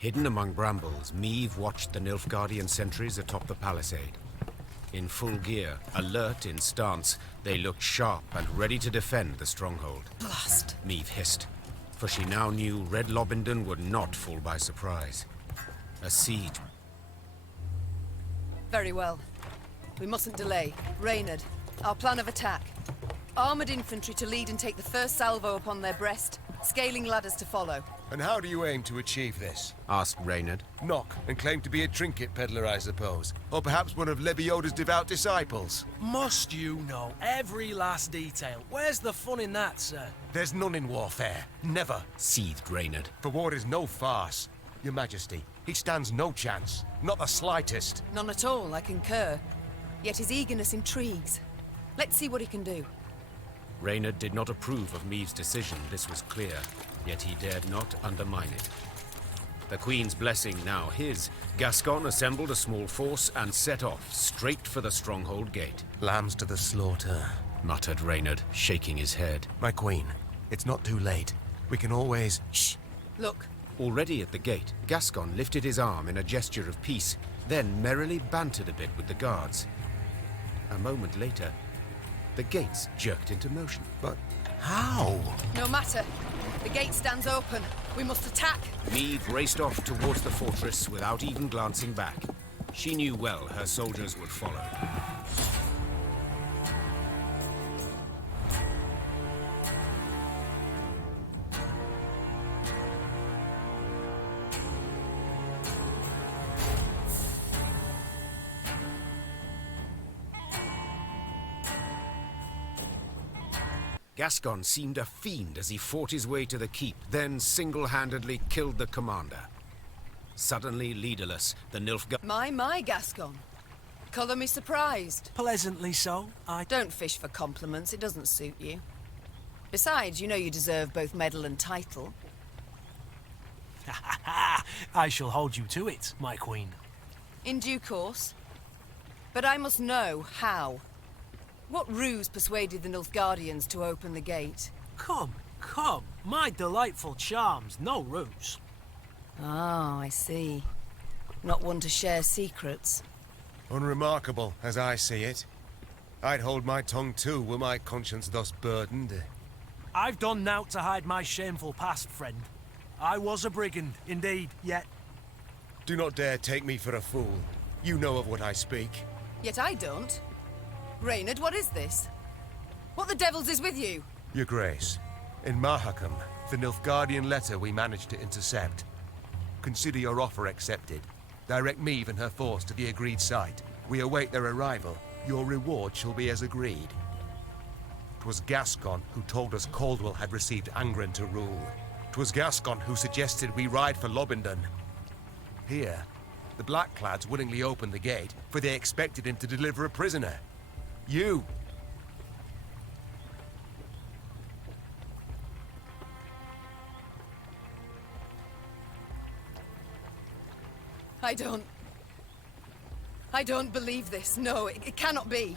Hidden among brambles, Meve watched the Nilfgaardian sentries atop the palisade. In full gear, alert in stance, they looked sharp and ready to defend the stronghold. Blast! Meve hissed, for she now knew Red Lobendon would not fall by surprise. A siege. Very well. We mustn't delay. Reynard, our plan of attack. Armored infantry to lead and take the first salvo upon their breast, scaling ladders to follow. And how do you aim to achieve this? Asked Reynard. Knock and claim to be a trinket peddler, I suppose. Or perhaps one of Lebioda's devout disciples. Must you know every last detail? Where's the fun in that, sir? There's none in warfare. Never. Seethed Reynard. For war is no farce. Your Majesty, he stands no chance. Not the slightest. None at all, I concur. Yet his eagerness intrigues. Let's see what he can do. Reynard did not approve of Meve's decision, this was clear, yet he dared not undermine it. The Queen's blessing now his, Gascon assembled a small force and set off, straight for the stronghold gate. Lambs to the slaughter, muttered Reynard, shaking his head. My Queen, it's not too late. We can always... Shh! Look. Already at the gate, Gascon lifted his arm in a gesture of peace, then merrily bantered a bit with the guards. A moment later, the gates jerked into motion. But how? No matter. The gate stands open. We must attack. Meve raced off towards the fortress without even glancing back. She knew well her soldiers would follow. Gascon seemed a fiend as he fought his way to the keep, then single-handedly killed the commander. Suddenly leaderless, the Nilfgaard... My, Gascon. Colour me surprised. Pleasantly so, Don't fish for compliments, it doesn't suit you. Besides, you know you deserve both medal and title. I shall hold you to it, my queen. In due course. But I must know how. What ruse persuaded the Nilfgaardians to open the gate? Come, my delightful charms, no ruse. Ah, I see. Not one to share secrets. Unremarkable, as I see it. I'd hold my tongue too, were my conscience thus burdened. I've done naught to hide my shameful past, friend. I was a brigand, indeed, yet... Do not dare take me for a fool. You know of what I speak. Yet I don't. Reynard, what is this? What the devils is with you? Your Grace, in Mahakam, the Nilfgaardian letter we managed to intercept. Consider your offer accepted. Direct Meve and her force to the agreed site. We await their arrival. Your reward shall be as agreed. 'Twas Gascon who told us Caldwell had received Angren to rule. 'Twas Gascon who suggested we ride for Lobendon. Here, the Blackclads willingly opened the gate, for they expected him to deliver a prisoner. You! I don't believe this. No, it cannot be.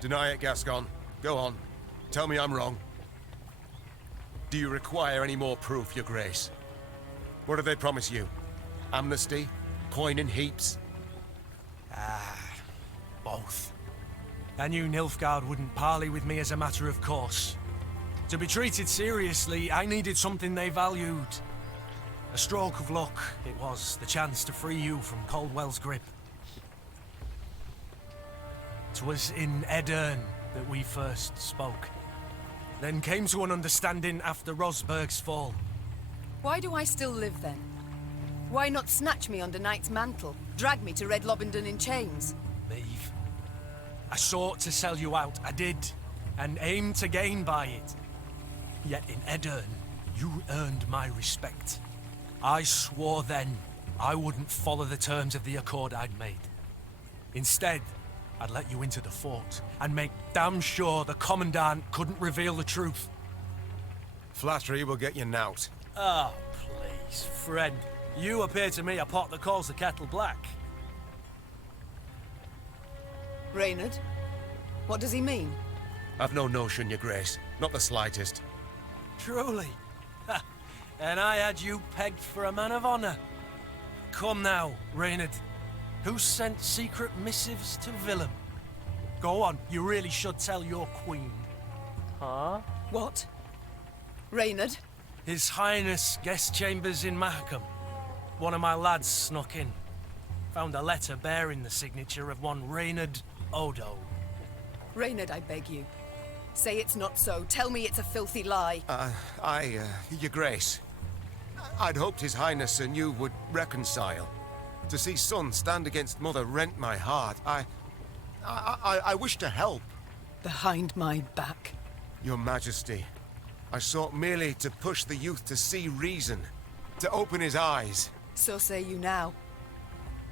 Deny it, Gascon. Go on. Tell me I'm wrong. Do you require any more proof, Your Grace? What do they promise you? Amnesty? Coin in heaps? Both. I knew Nilfgaard wouldn't parley with me as a matter of course. To be treated seriously, I needed something they valued. A stroke of luck, it was, the chance to free you from Caldwell's grip. 'Twas in Edern that we first spoke. Then came to an understanding after Rosberg's fall. Why do I still live then? Why not snatch me under Knight's mantle, drag me to Red Lobendon in chains? Leave. I sought to sell you out, I did, and aimed to gain by it. Yet in Edern, you earned my respect. I swore then I wouldn't follow the terms of the accord I'd made. Instead, I'd let you into the fort and make damn sure the Commandant couldn't reveal the truth. Flattery will get you knout. Oh, please, friend. You appear to me a pot that calls the kettle black. Reynard, what does he mean? I've no notion, Your Grace. Not the slightest. Truly? Ha, and I had you pegged for a man of honor. Come now, Reynard. Who sent secret missives to Willem? Go on, you really should tell your queen. Huh? What? Reynard? His Highness guest chambers in Mahakam. One of my lads snuck in. Found a letter bearing the signature of one Reynard Odo. Reynard, I beg you. Say it's not so. Tell me it's a filthy lie. Your Grace. I'd hoped His Highness and you would reconcile. To see son stand against mother rent my heart. I wish to help. Behind my back. Your Majesty, I sought merely to push the youth to see reason, to open his eyes. So say you now.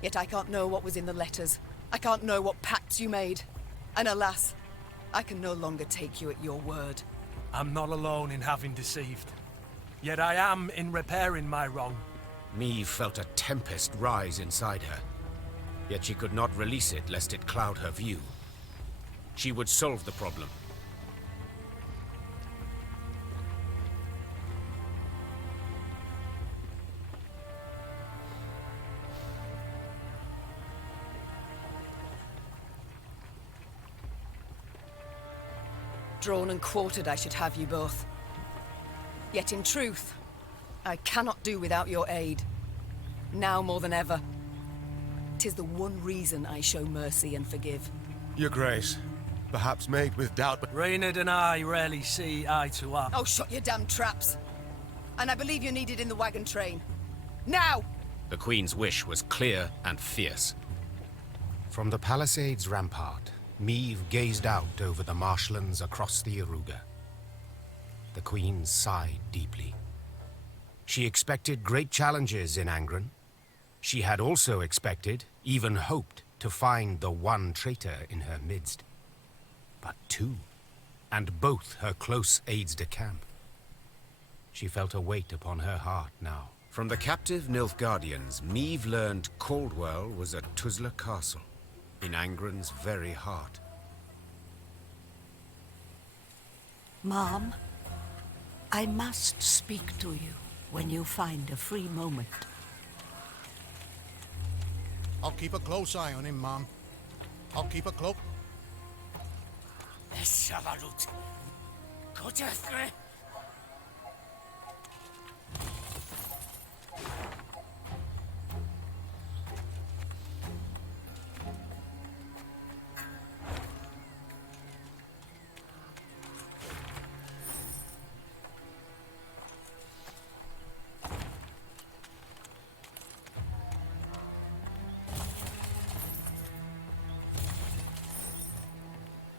Yet I can't know what was in the letters. I can't know what pacts you made. And alas, I can no longer take you at your word. I'm not alone in having deceived. Yet I am in repairing my wrong. Meve felt a tempest rise inside her. Yet she could not release it lest it cloud her view. She would solve the problem. Drawn and quartered I should have you both. Yet in truth, I cannot do without your aid. Now more than ever. 'Tis the one reason I show mercy and forgive. Your Grace, perhaps made with doubt, but Reynard and I rarely see eye to eye. Oh, shut your damn traps! And I believe you're needed in the wagon train. Now! The Queen's wish was clear and fierce. From the palisade's rampart, Meve gazed out over the marshlands across the Iruga. The Queen sighed deeply. She expected great challenges in Angren. She had also expected, even hoped, to find the one traitor in her midst. But two, and both her close aides-de-camp. She felt a weight upon her heart now. From the captive Nilfgaardians, Meve learned Caldwell was at Tuzla Castle, in Angren's very heart. Mom, I must speak to you when you find a free moment. I'll keep a close eye on him, Mom. I'll keep a close...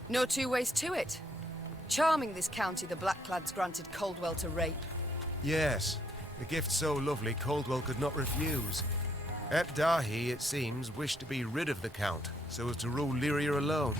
No two ways to it. Charming this county the Blackclads granted Caldwell to rape. yes, a gift so lovely Caldwell could not refuse. Ep Dahi, it seems, wished to be rid of the Count, so as to rule Lyria alone.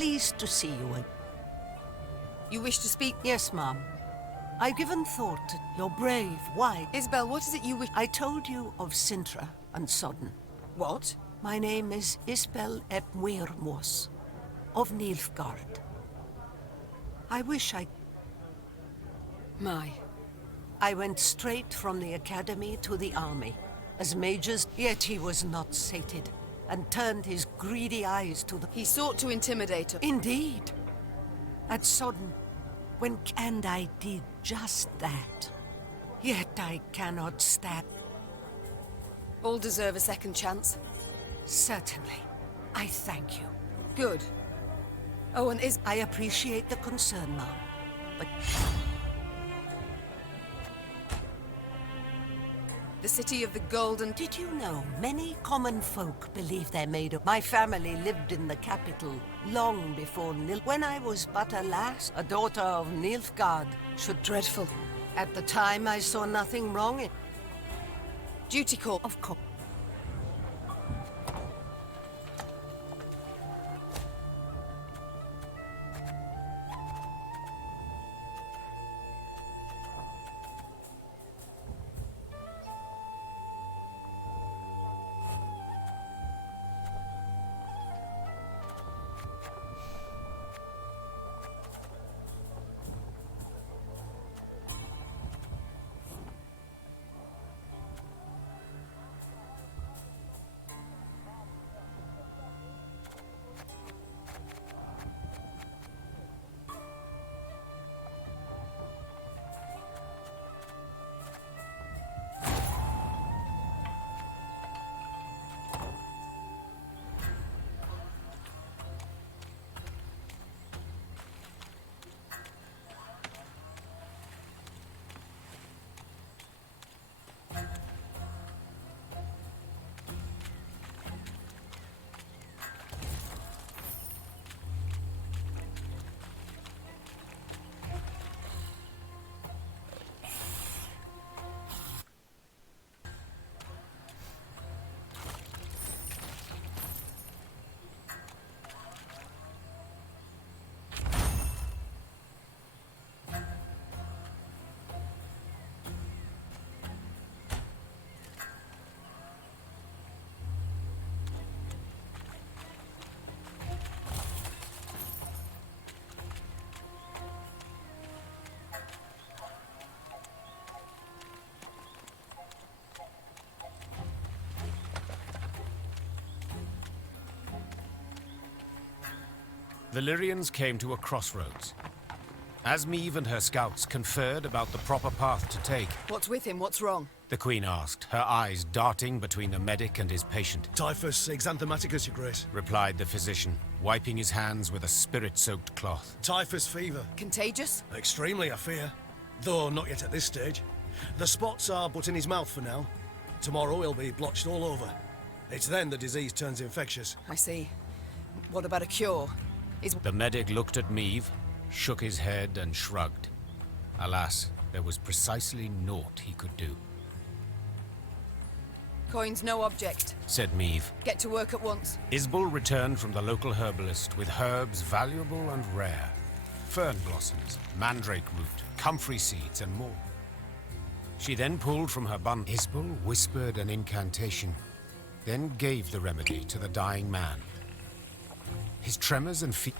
pleased to see you. You wish to speak? Yes, Mom. I've given thought to your brave, wise... Isabel, what is it you wish... I told you of Sintra and Sodden. What? My name is Isbel ep Muirmos, of Nilfgaard. I wish I... My. I went straight from the academy to the army, as majors, yet he was not sated, and turned his greedy eyes to the... He sought to intimidate us. Indeed. At Sodden, and I did just that. Yet I cannot stand... All deserve a second chance. Certainly. I thank you. Good. Oh, and I appreciate the concern, Mom, but... The city of the golden... Did you know many common folk believe they're made of... My family lived in the capital long before When I was but a lass, a daughter of Nilfgaard, should... Dreadful. At the time, I saw nothing wrong in... Duty call. Of course. The Lyrians came to a crossroads. As Meve and her scouts conferred about the proper path to take... What's with him? What's wrong? The Queen asked, her eyes darting between the medic and his patient. Typhus exanthematicus, Your Grace. Replied the physician, wiping his hands with a spirit-soaked cloth. Typhus fever. Contagious? Extremely, I fear. Though not yet at this stage. The spots are but in his mouth for now. Tomorrow he'll be blotched all over. It's then the disease turns infectious. I see. What about a cure? The medic looked at Meve, shook his head and shrugged. Alas, there was precisely naught he could do. Coin's no object, said Meve. Get to work at once. Isbel returned from the local herbalist with herbs valuable and rare. Fern blossoms, mandrake root, comfrey seeds and more. She then pulled from her bundle. Isbel whispered an incantation, then gave the remedy to the dying man. His tremors and feet...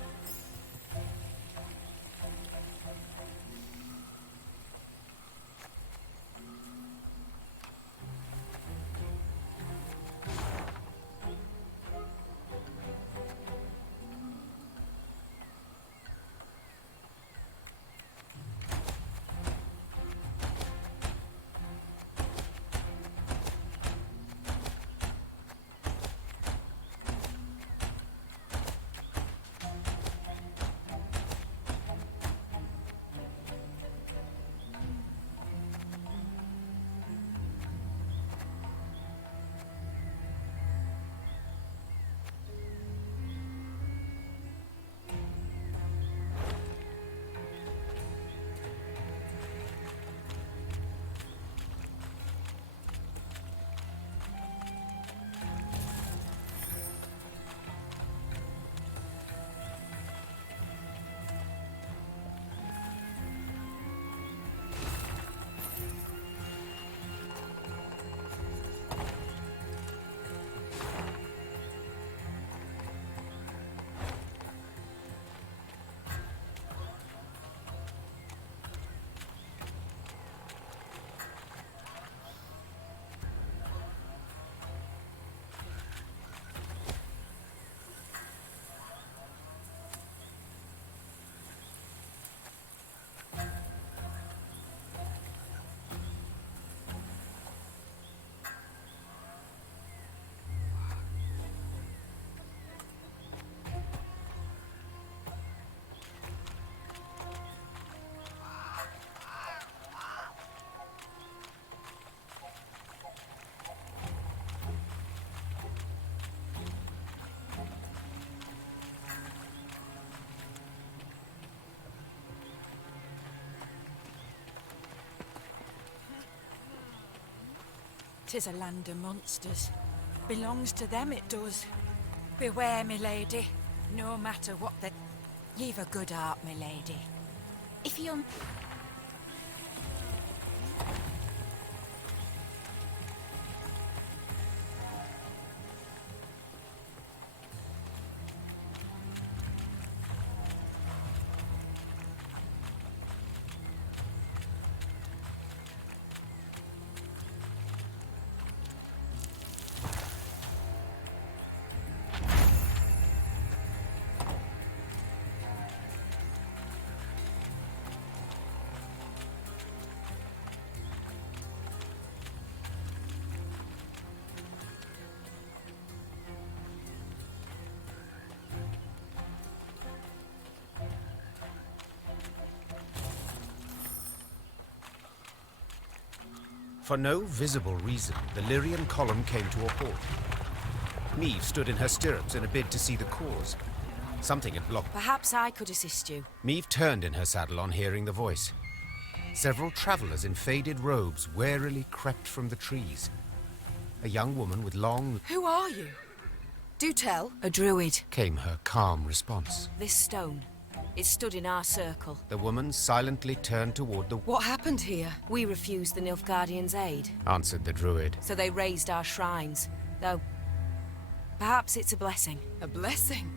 'Tis a land of monsters. Belongs to them, it does. Beware, me lady. No matter what they... Ye've a good heart, me lady. If you... For no visible reason, the Lyrian column came to a halt. Meve stood in her stirrups in a bid to see the cause. Something had blocked. Perhaps I could assist you. Meve turned in her saddle on hearing the voice. Several travelers in faded robes warily crept from the trees. A young woman with long... Who are you? Do tell. A druid. Came her calm response. This stone. It stood in our circle. The woman silently turned toward the... What happened here? We refused the Nilfgaardians' aid, answered the druid. so they raised our shrines. Though, perhaps it's a blessing. A blessing?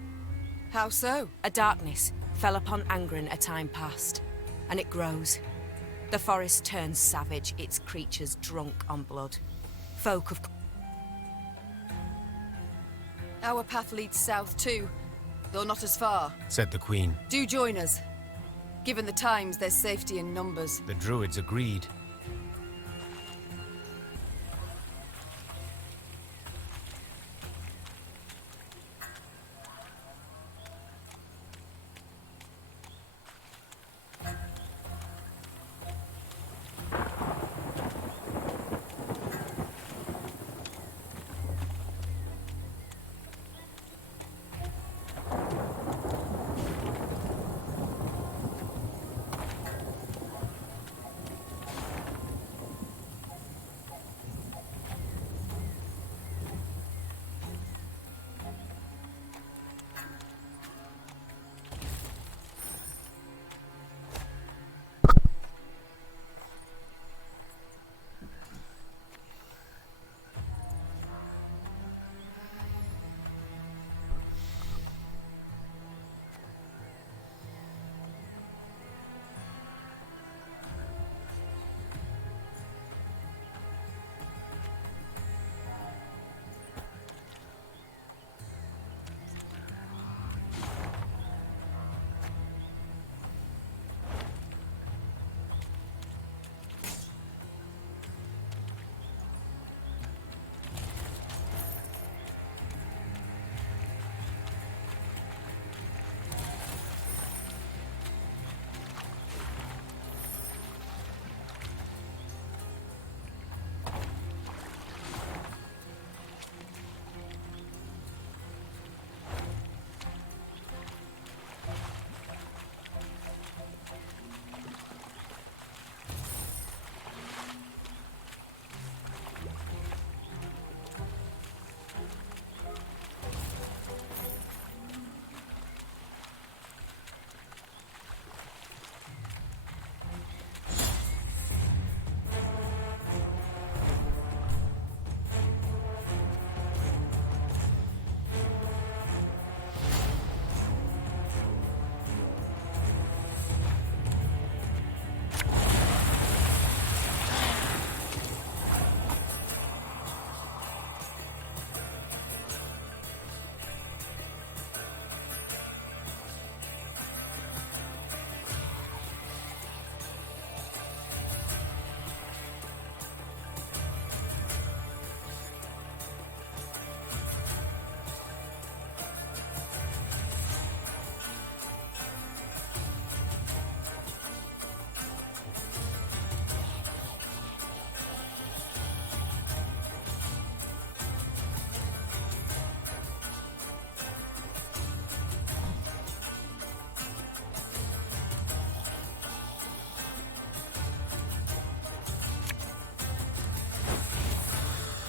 How so? A darkness fell upon Angren a time past, and it grows. The forest turns savage, its creatures drunk on blood. Folk of... Our path leads south too, though not as far. Said the queen. Do join us. Given the times, there's safety in numbers. The druids agreed.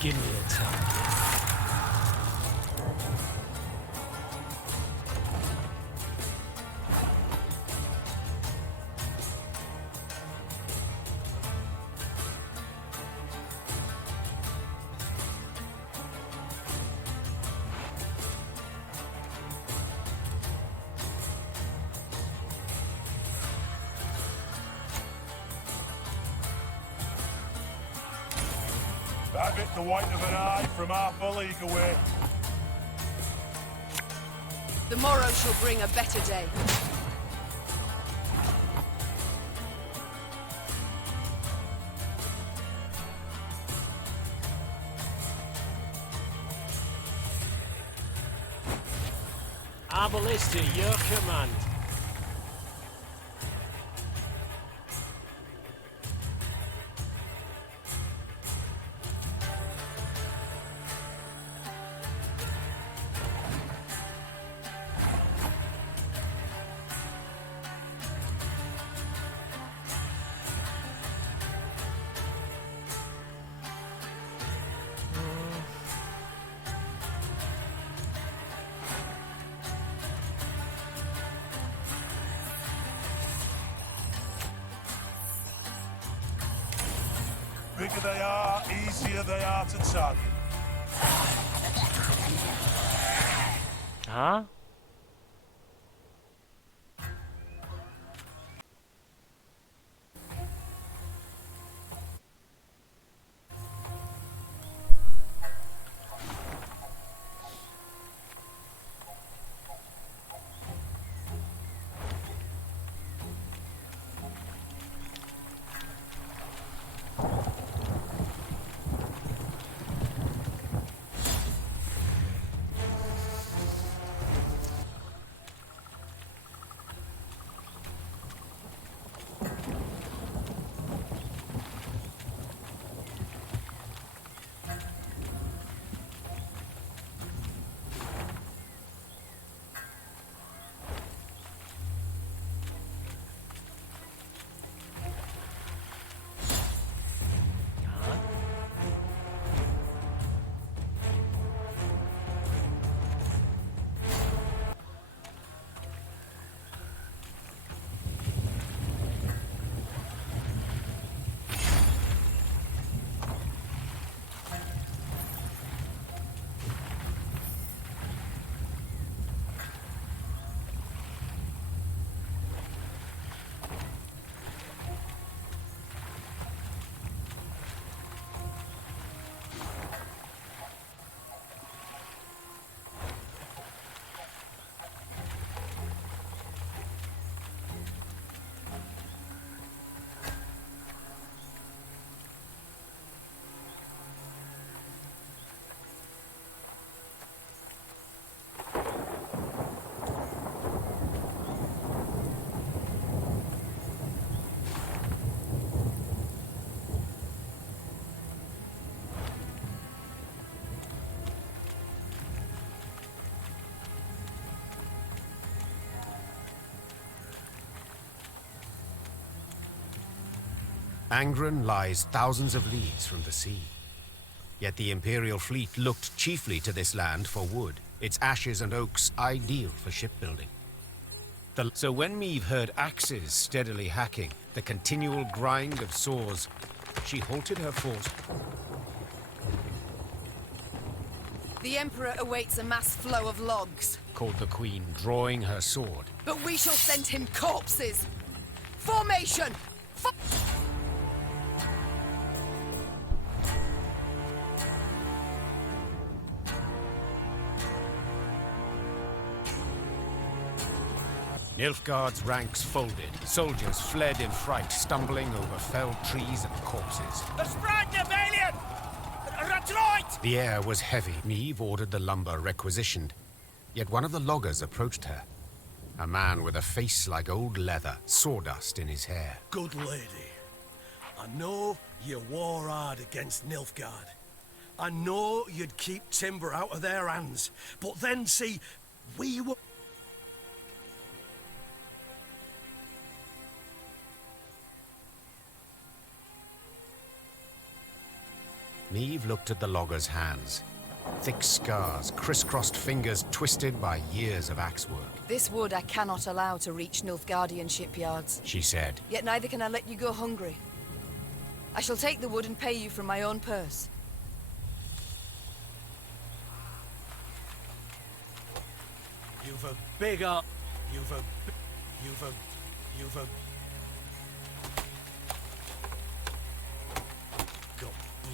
Give me a target. That bit the white of an eye from half a league away. The morrow shall bring a better day. Our ballista, your command. Bigger they are, easier they are to target. Huh? Angren lies thousands of leagues from the sea. Yet the Imperial fleet looked chiefly to this land for wood, its ashes and oaks ideal for shipbuilding. So when Meve heard axes steadily hacking, the continual grind of saws, she halted her force. The Emperor awaits a mass flow of logs. Called the Queen, drawing her sword. But we shall send him corpses! Formation! Nilfgaard's ranks folded. Soldiers fled in fright, stumbling over felled trees and corpses. The air was heavy. Meve ordered the lumber requisitioned. Yet one of the loggers approached her. A man with a face like old leather, sawdust in his hair. Good lady, I know you war hard against Nilfgaard. I know you'd keep timber out of their hands. But then, see, we were... Neve looked at the logger's hands. Thick scars, crisscrossed fingers twisted by years of axe work. This wood I cannot allow to reach Nilfgaardian shipyards. She said. Yet neither can I let you go hungry. I shall take the wood and pay you from my own purse. You've a big up. You've a. God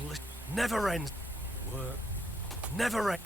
bless. Never ends. Work. Never ends.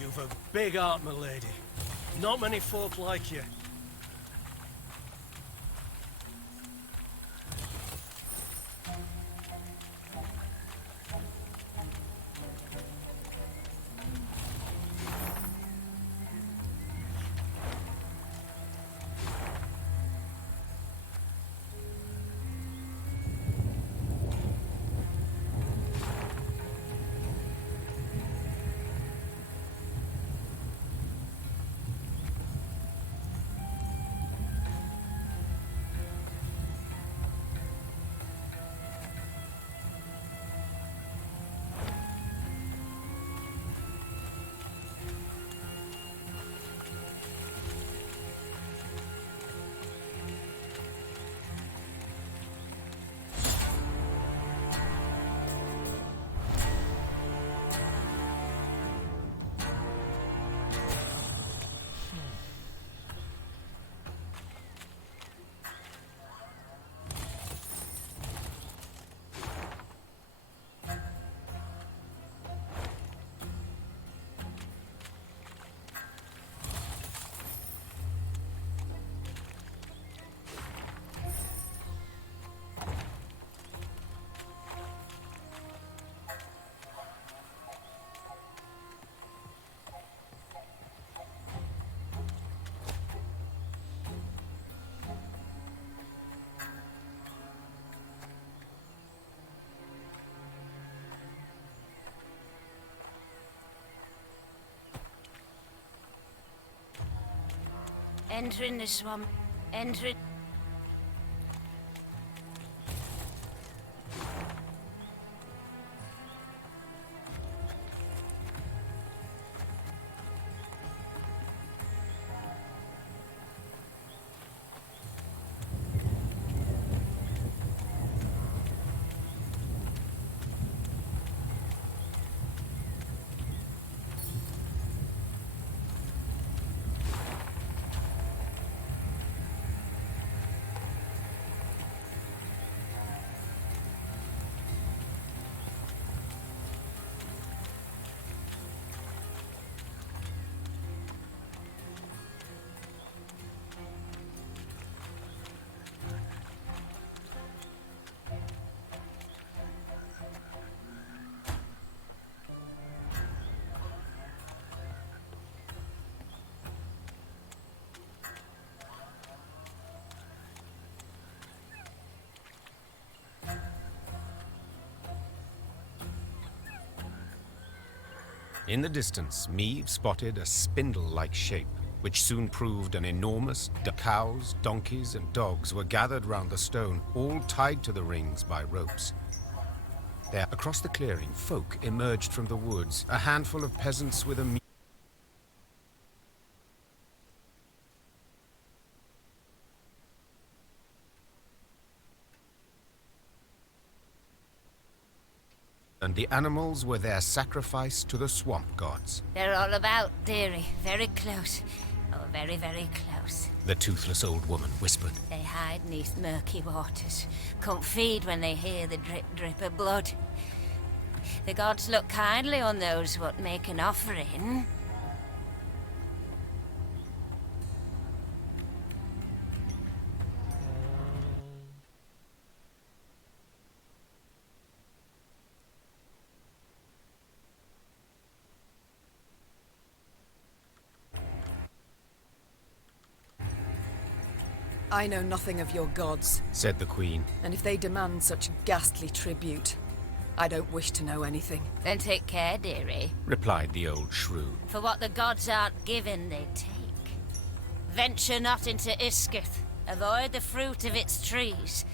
You've a big heart, my lady. Not many folk like you. Enter in the swamp. Enter it. In the distance, Meave spotted a spindle-like shape, which soon proved an enormous... Cows, donkeys, and dogs were gathered round the stone, all tied to the rings by ropes. There, across the clearing, folk emerged from the woods, a handful of peasants with a... and the animals were their sacrifice to the swamp gods. They're all about, dearie. Very close. Oh, very, very close. The toothless old woman whispered. They hide neath murky waters. Can't feed when they hear the drip, drip of blood. The gods look kindly on those what make an offering. I know nothing of your gods, said the queen. and if they demand such ghastly tribute, I don't wish to know anything. Then take care, dearie. Replied the old shrew. For what the gods aren't given, they take. Venture not into Iskith. Avoid the fruit of its trees.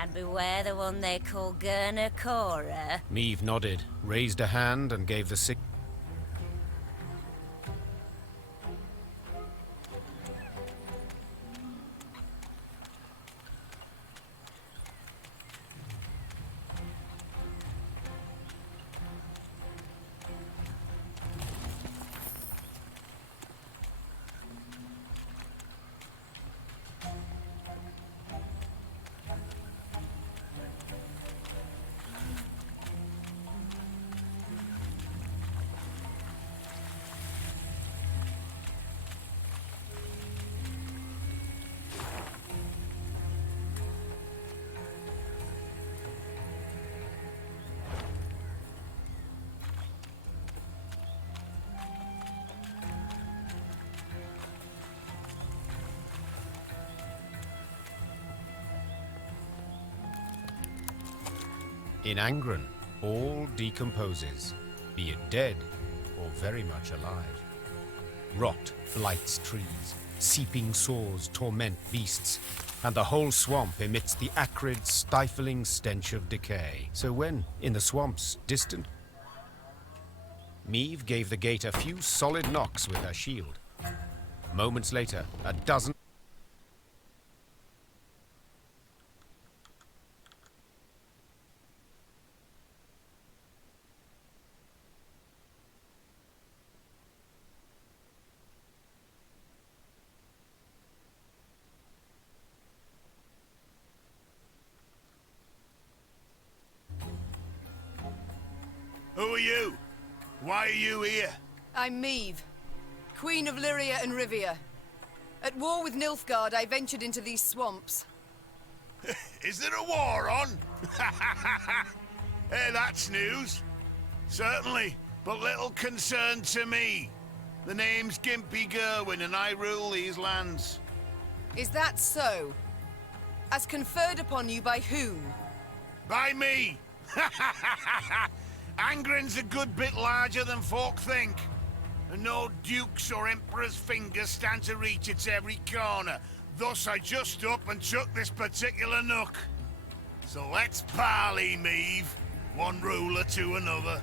And beware the one they call Gurna Cora. Meave nodded, raised a hand, and gave the sick... In Angren, all decomposes, be it dead or very much alive. Rot blights trees, seeping sores torment beasts, and the whole swamp emits the acrid, stifling stench of decay. So when, in the swamp's distant... Meave gave the gate a few solid knocks with her shield. Moments later, a dozen... Who are you? Why are you here? I'm Meave, Queen of Lyria and Rivia. At war with Nilfgaard, I ventured into these swamps. Is there a war on? Hey, that's news. Certainly, but little concern to me. The name's Gimpy Gerwin and I rule these lands. Is that so? As conferred upon you by whom? By me! Angren's a good bit larger than folk think. And no duke's or emperor's fingers stand to reach its every corner. Thus I just up and took this particular nook. So let's parley, Meave. One ruler to another.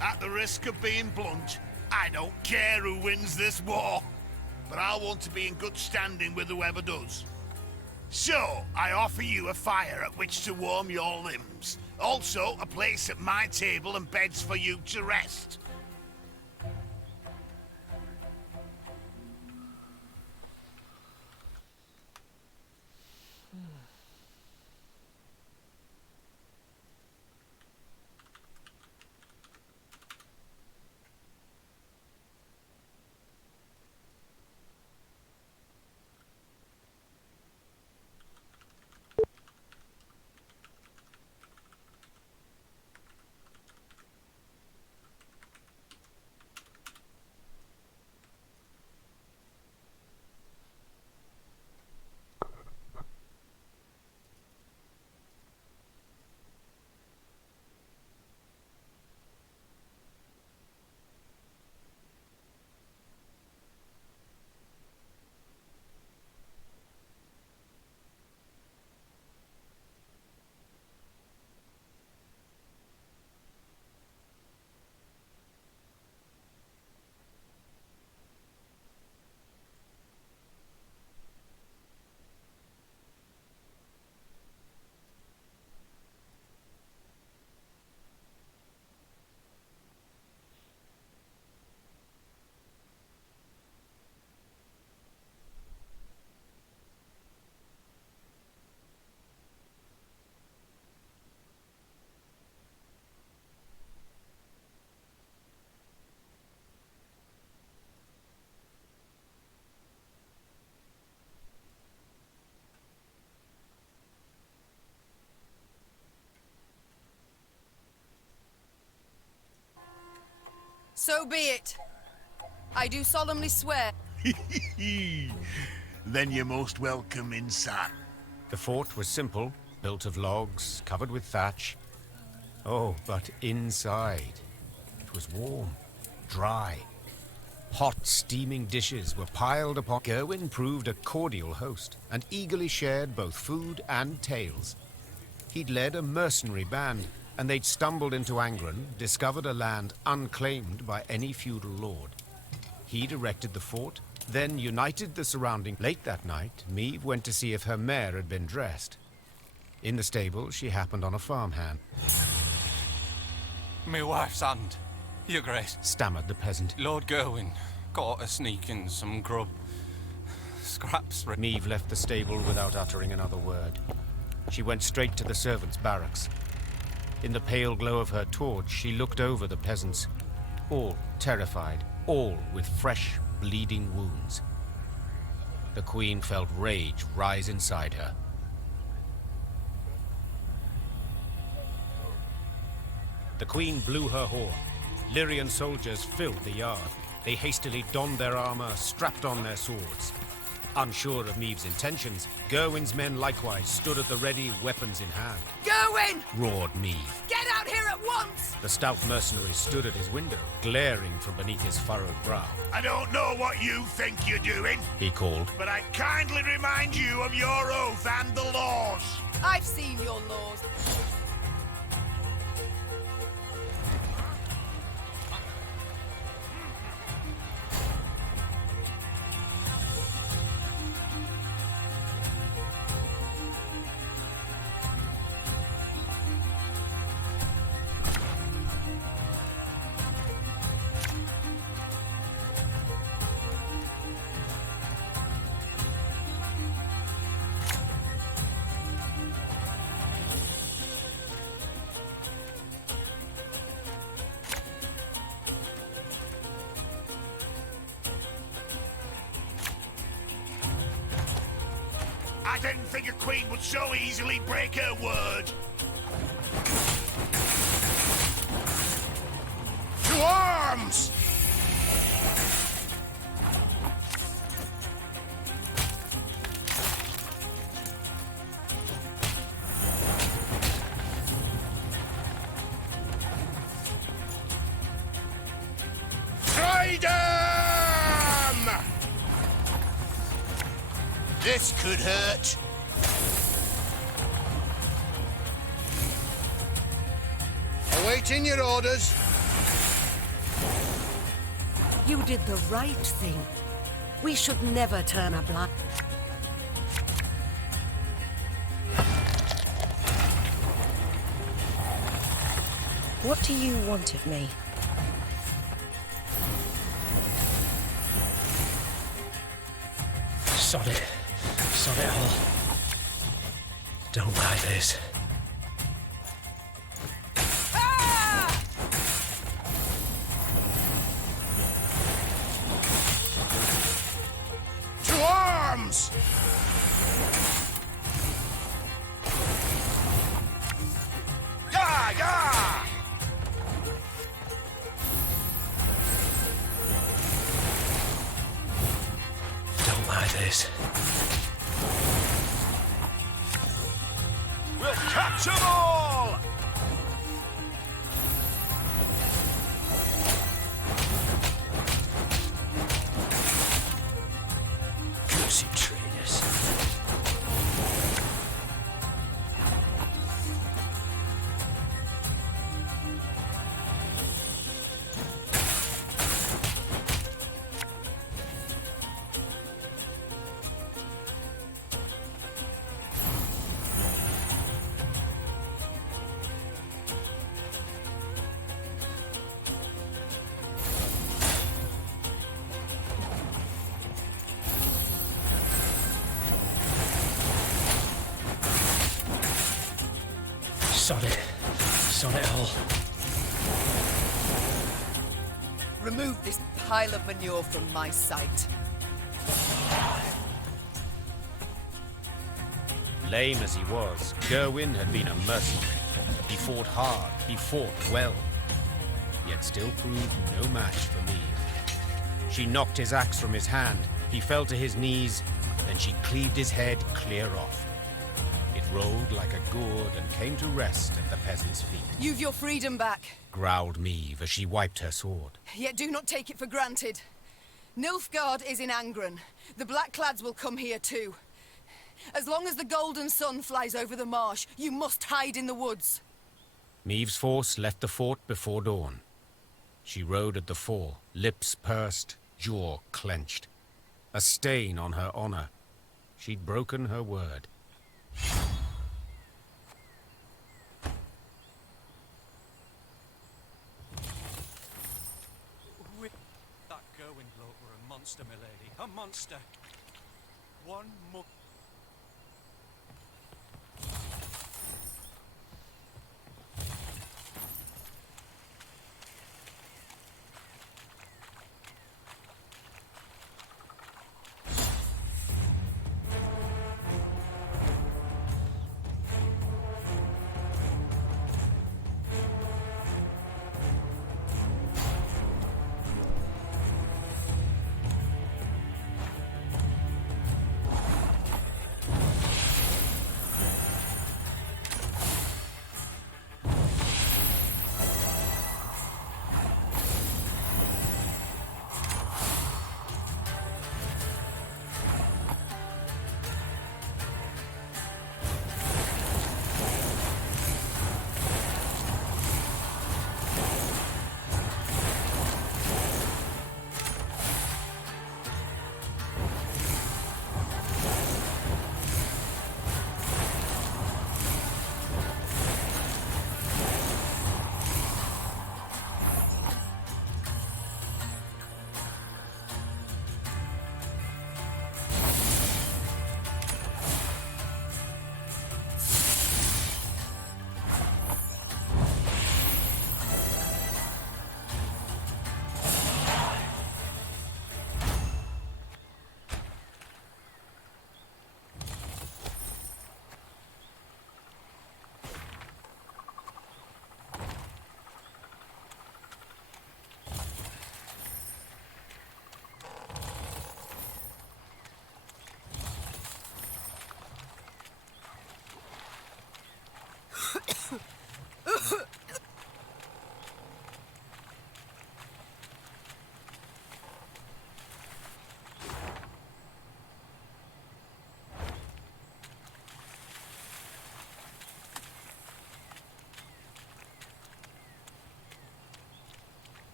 At the risk of being blunt, I don't care who wins this war. But I'll want to be in good standing with whoever does. So, I offer you a fire at which to warm your limbs. Also, a place at my table and beds for you to rest. So be it. I do solemnly swear. Then you're most welcome inside. The fort was simple, built of logs, covered with thatch. Oh, but inside, it was warm, dry. Hot, steaming dishes were piled upon. Gerwin proved a cordial host, and eagerly shared both food and tales. He'd led a mercenary band, and they'd stumbled into Angren, discovered a land unclaimed by any feudal lord. He'd erected the fort, then united the surrounding. Late that night, Meve went to see if her mare had been dressed. In the stable, she happened on a farmhand. My wife's hand, Your Grace, stammered the peasant. Lord Gerwin caught her sneaking some grub. Scraps. Meve left the stable without uttering another word. She went straight to the servants' barracks. In the pale glow of her torch, she looked over the peasants. All terrified, all with fresh, bleeding wounds. The Queen felt rage rise inside her. The Queen blew her horn. Lyrian soldiers filled the yard. They hastily donned their armor, strapped on their swords. Unsure of Meve's intentions, Gerwin's men likewise stood at the ready, weapons in hand. Gerwin! Roared Meve. Get out here at once! The stout mercenary stood at his window, glaring from beneath his furrowed brow. I don't know what you think you're doing, he called, but I kindly remind you of your oath and the laws. I've seen your laws. I didn't think a queen would so easily break her word. To arms! Freedom! This could hurt. Awaiting your orders. You did the right thing. We should never turn a blind. What do you want of me? Sod it. Sod it all. Don't like this. To arms! Yeah, yeah! Don't like this. We'll catch 'em all! Cursed traitors. Sod it. Sod it all. Remove this pile of manure from my sight. Lame as he was, Gerwin had been a mercenary. He fought hard, he fought well. yet still proved no match for Meve. She knocked his axe from his hand, he fell to his knees, then she cleaved his head clear off. It rolled like a gourd and came to rest at the peasant's feet. You've your freedom back, Growled Meve as she wiped her sword. yet do not take it for granted. Nilfgaard is in Angren. The Blackclads will come here too. As long as the golden sun flies over the marsh, you must hide in the woods. Meve's force left the fort before dawn. She rode at the fore, lips pursed, jaw clenched. A stain on her honor. She'd broken her word. That Gerwin bloke were a monster, milady. A monster. One more.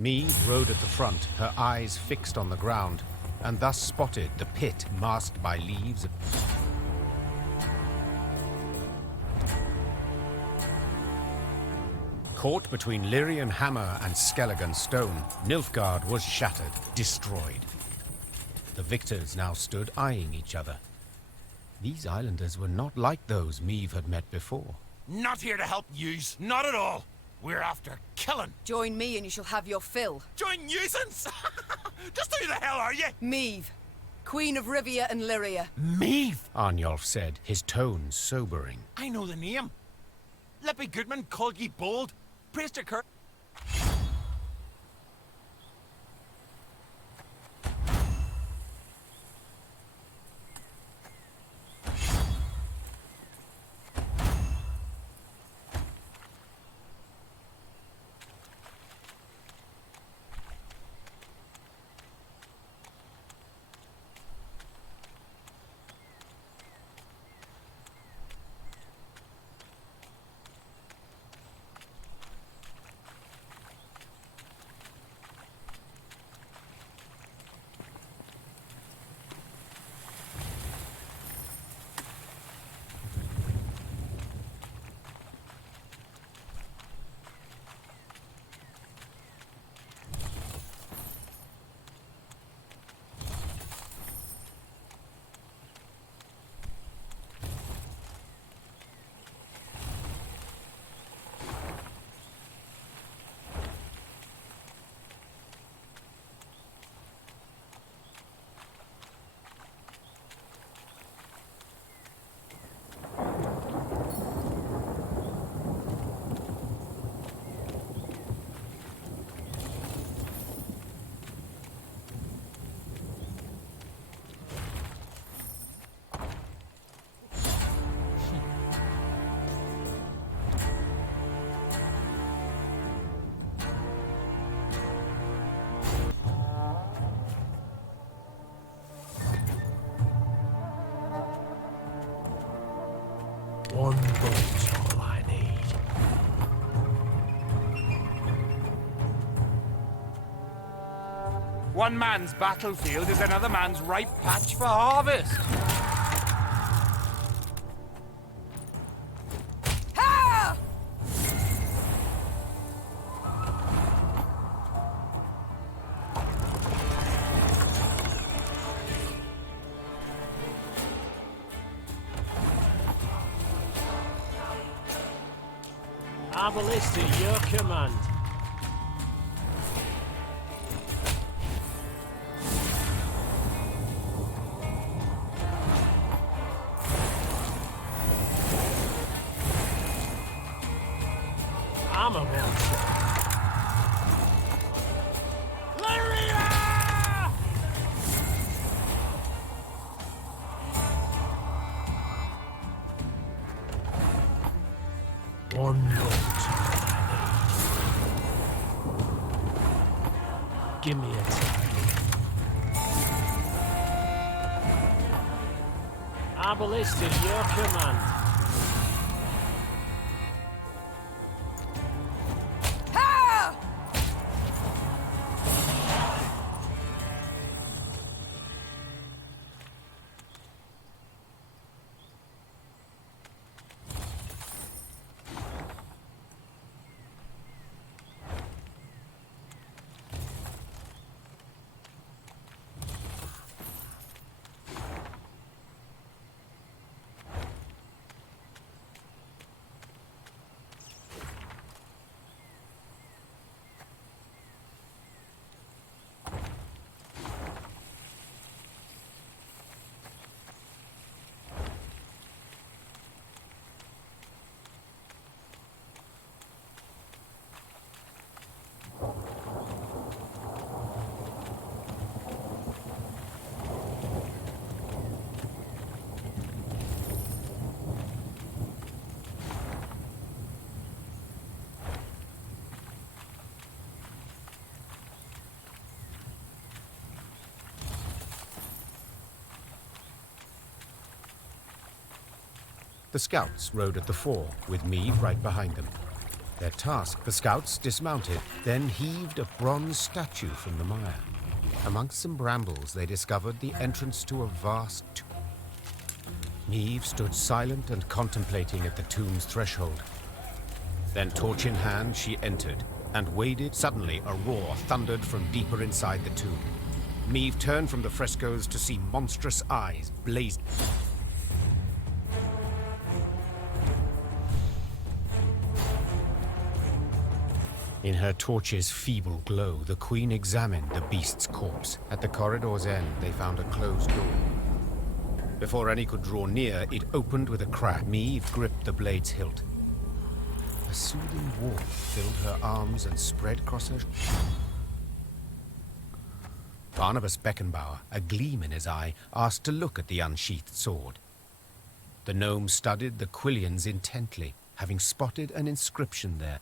Meve rode at the front, her eyes fixed on the ground, and thus spotted the pit masked by leaves. Caught between Lyrian hammer and Skelligan stone, Nilfgaard was shattered, destroyed. The victors now stood eyeing each other. These islanders were not like those Meave had met before. Not here to help yous, not at all. We're after killing. Join me and you shall have your fill. Join nuisance? Just who the hell are you? Meave, Queen of Rivia and Lyria. Meave? Arnulf said, his tone sobering. I know the name. Lippy Goodman called ye bold. Priester Kirk. One boat's all I need. One man's battlefield is another man's ripe patch for harvest. Ballista, your command. I'm a monster. Lyria! One more. Give me a time. Our ballista, your command. The scouts rode at the fore, with Meave right behind them. Their task, the scouts dismounted, then heaved a bronze statue from the mire. Amongst some brambles, they discovered the entrance to a vast tomb. Meave stood silent and contemplating at the tomb's threshold. Then, torch in hand, she entered and waded. Suddenly, a roar thundered from deeper inside the tomb. Meve turned from the frescoes to see monstrous eyes blazing. In her torch's feeble glow, the Queen examined the beast's corpse. At the corridor's end, they found a closed door. Before any could draw near, it opened with a crack. Meve gripped the blade's hilt. A soothing warmth filled her arms and spread across her. Barnabas Beckenbauer, a gleam in his eye, asked to look at the unsheathed sword. The gnome studied the quillions intently, having spotted an inscription there.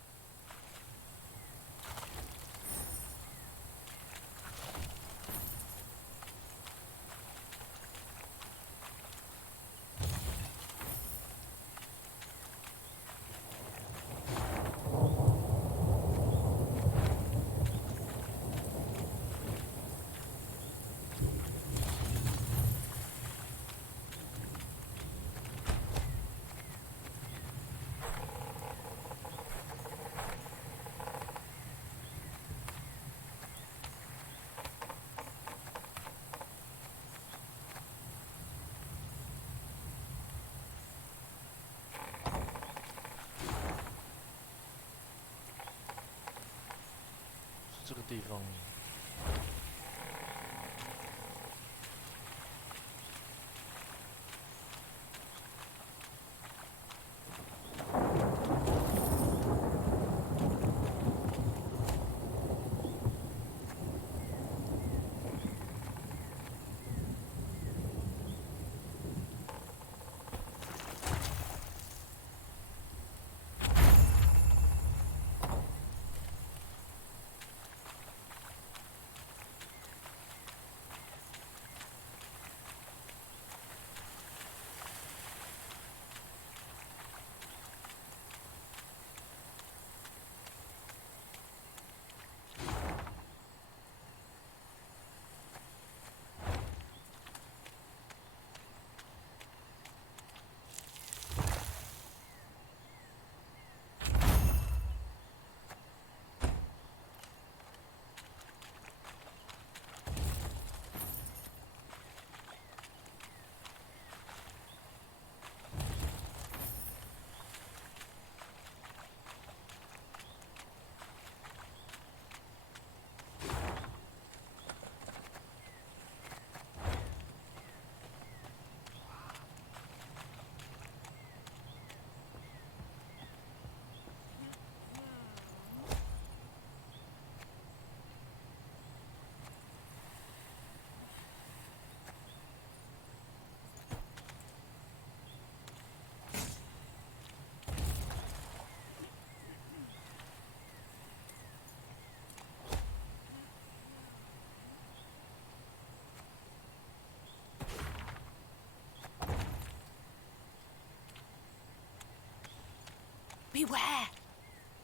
Beware!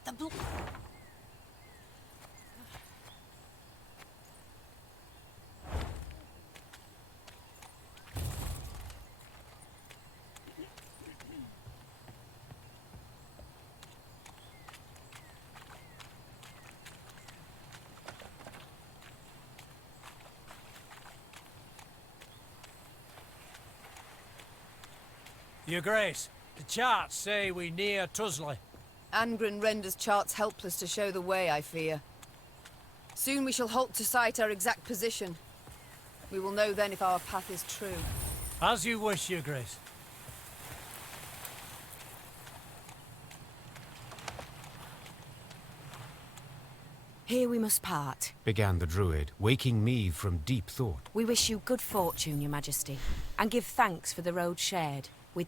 The blue... Your Grace, the charts say we near Tusley. Angren renders charts helpless to show the way, I fear. Soon we shall halt to sight our exact position. We will know then if our path is true. As you wish, Your Grace. Here we must part. Began the druid, waking Meve from deep thought. We wish you good fortune, Your Majesty, and give thanks for the road shared. With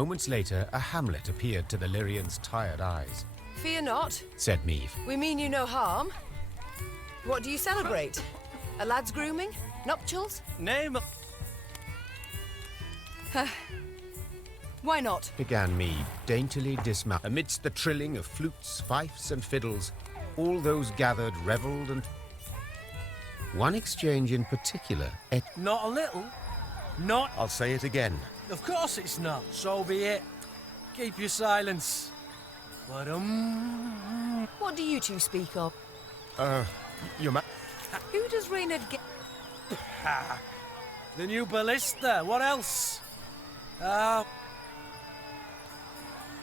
Moments later, a hamlet appeared to the Lyrians' tired eyes. Fear not, Said Meve. we mean you no harm. What do you celebrate? A lad's grooming? Nuptials? Name. Why not? Began Meve, daintily dismount. Amidst the trilling of flutes, fifes, and fiddles, all those gathered revelled and... One exchange in particular, Not a little. Not. I'll say it again. Of course it's not. So be it. Keep your silence. But What do you two speak of? Your ma... Who does Reynard get? the new ballista. What else?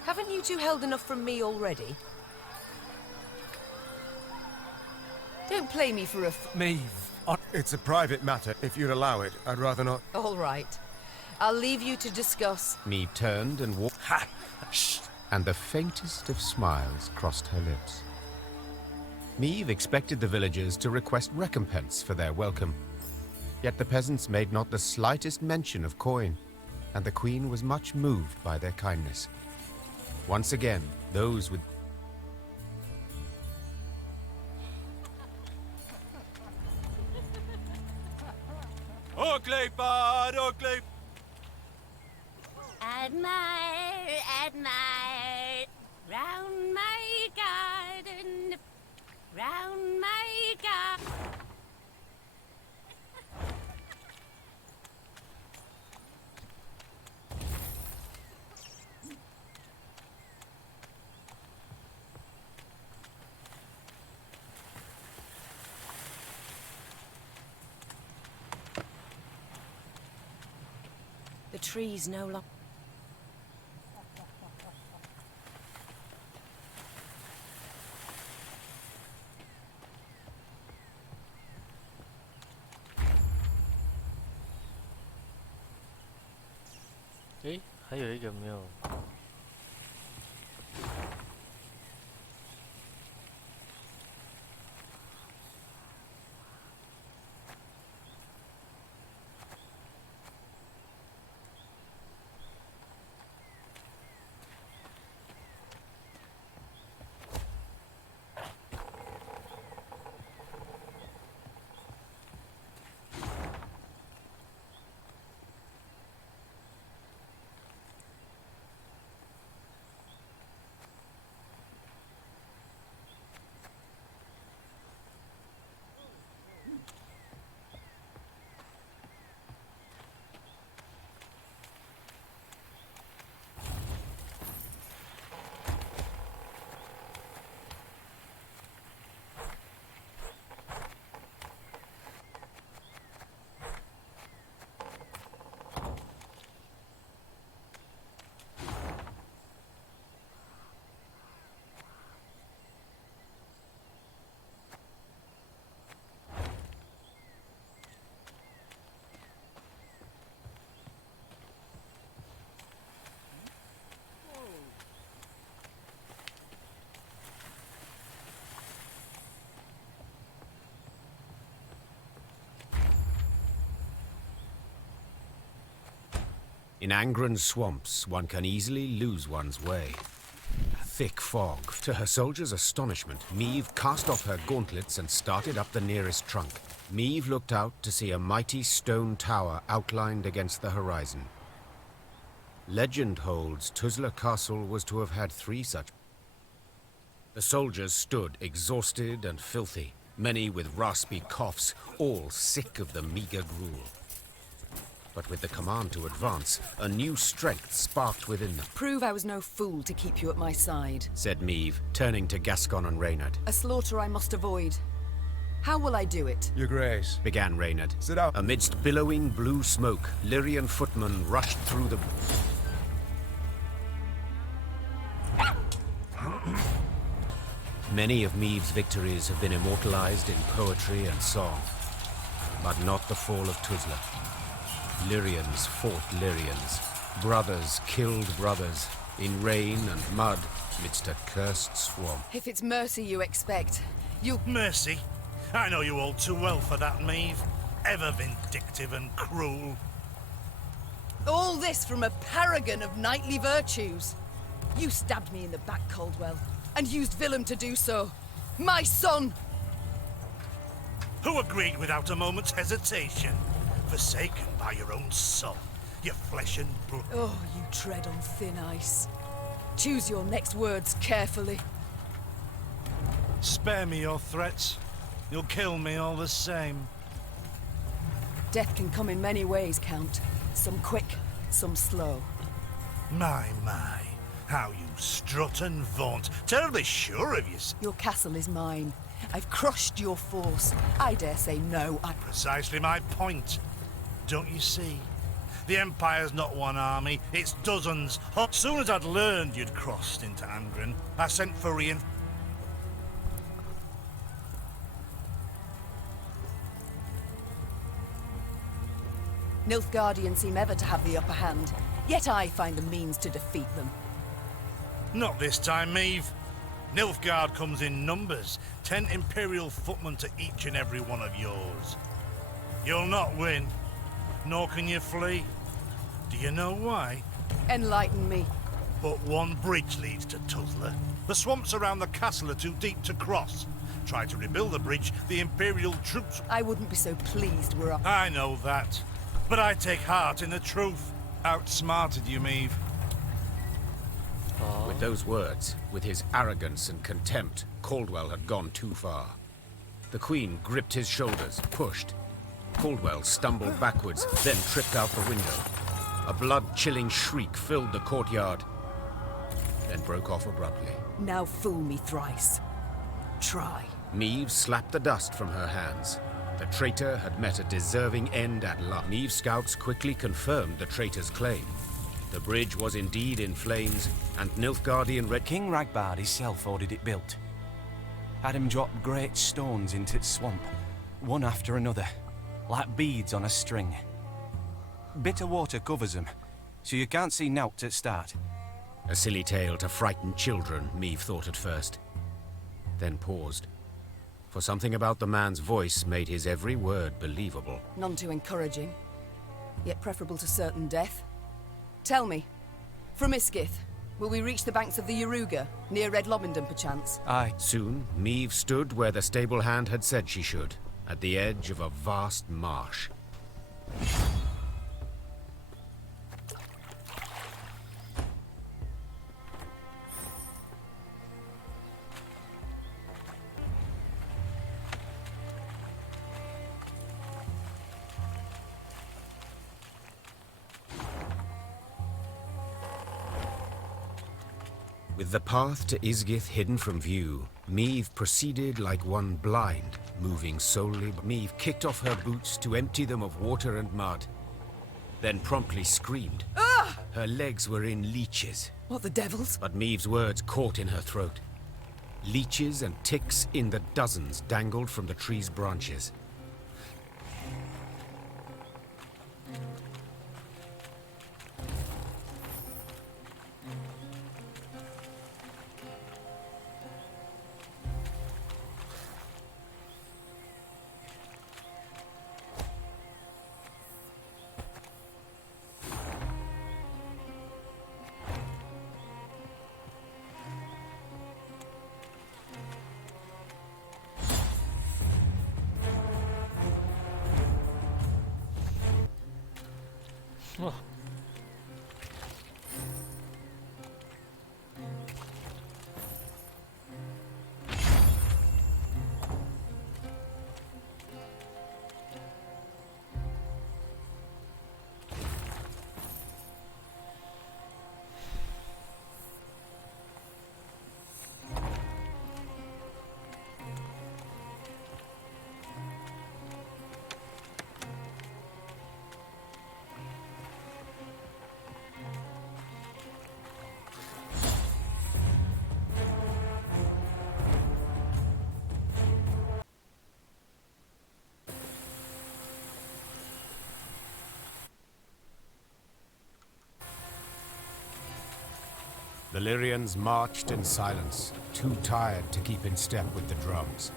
Haven't you two held enough from me already? Don't play me for a Meve. It's a private matter. If you'd allow it, I'd rather not... All right. I'll leave you to discuss. Meve turned and walked... Shh. And the faintest of smiles crossed her lips. Meve expected the villagers to request recompense for their welcome. Yet the peasants made not the slightest mention of coin, and the queen was much moved by their kindness. Once again, those with... Ugly bad, ugly. Admire, admire, round my garden, round my garden. The trees no longer...诶，还有一个没有。In Angren's swamps, one can easily lose one's way. Thick fog. To her soldiers' astonishment, Meve cast off her gauntlets and started up the nearest trunk. Meve looked out to see a mighty stone tower outlined against the horizon. Legend holds Tuzla Castle was to have had 3 such. The soldiers stood exhausted and filthy, many with raspy coughs, all sick of the meager gruel. But with the command to advance, a new strength sparked within them. Prove I was no fool to keep you at my side, said Meve, turning to Gascon and Reynard. A slaughter I must avoid. How will I do it? Your Grace, began Reynard. Sit down. Amidst billowing blue smoke, Lyrian footmen rushed through the... Many of Meve's victories have been immortalized in poetry and song, but not the fall of Tuzla. Lyrians fought Lyrians. Brothers killed brothers, in rain and mud, midst a cursed swamp. If it's mercy you expect, you... Mercy? I know you all too well for that, Meve. Ever vindictive and cruel. All this from a paragon of knightly virtues. You stabbed me in the back, Caldwell, and used Willem to do so. My son! Who agreed without a moment's hesitation? Forsaken by your own son, your flesh and blood. Oh, you tread on thin ice. Choose your next words carefully. Spare me your threats. You'll kill me all the same. Death can come in many ways, Count. Some quick, some slow. My. How you strut and vaunt. Terribly sure of yourself. Your castle is mine. I've crushed your force. I dare say no, Precisely my point. Don't you see? The Empire's not one army, it's dozens. As soon as I'd learned you'd crossed into Angren, I sent for reinforcements. Nilfgaardians seem ever to have the upper hand, yet I find the means to defeat them. Not this time, Meave. Nilfgaard comes in numbers. 10 Imperial footmen to each and every one of yours. You'll not win, nor can you flee. Do you know why? Enlighten me. But one bridge leads to Tuzla. The swamps around the castle are too deep to cross. Try to rebuild the bridge, the Imperial troops... I wouldn't be so pleased were I know that. But I take heart in the truth. Outsmarted you, Meave. With those words, with his arrogance and contempt, Caldwell had gone too far. The Queen gripped his shoulders, pushed. Caldwell stumbled backwards, then tripped out the window. A blood-chilling shriek filled the courtyard, then broke off abruptly. Now fool me thrice. Try. Meave slapped the dust from her hands. The traitor had met a deserving end at last. Meave's scouts quickly confirmed the traitor's claim. The bridge was indeed in flames, and Nilfgaardian King Ragbard himself ordered it built. Had him drop great stones into its swamp, one after another, like beads on a string. Bitter water covers them, so you can't see nowt at start. A silly tale to frighten children, Meave thought at first. Then paused. For something about the man's voice made his every word believable. None too encouraging, yet preferable to certain death. Tell me, from Iskith, will we reach the banks of the Yaruga, near Red Lobendon perchance? Aye. Soon, Meave stood where the stable hand had said she should, at the edge of a vast marsh. With the path to Isgith hidden from view, Meave proceeded like one blind, moving solely. Meave kicked off her boots to empty them of water and mud, then promptly screamed. Ah! Her legs were in leeches. What the devils? But Meave's words caught in her throat. Leeches and ticks in the dozens dangled from the tree's branches. Oh. The Lyrians marched in silence, too tired to keep in step with the drums.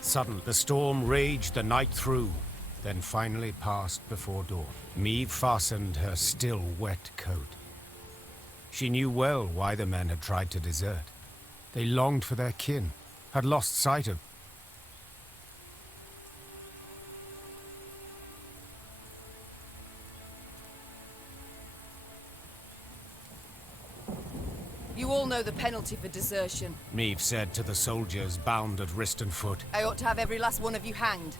Suddenly, the storm raged the night through. then finally passed before dawn. Meve fastened her still wet coat. She knew well why the men had tried to desert. They longed for their kin, had lost sight of... You all know the penalty for desertion. Meve said to the soldiers bound at wrist and foot. I ought to have every last one of you hanged.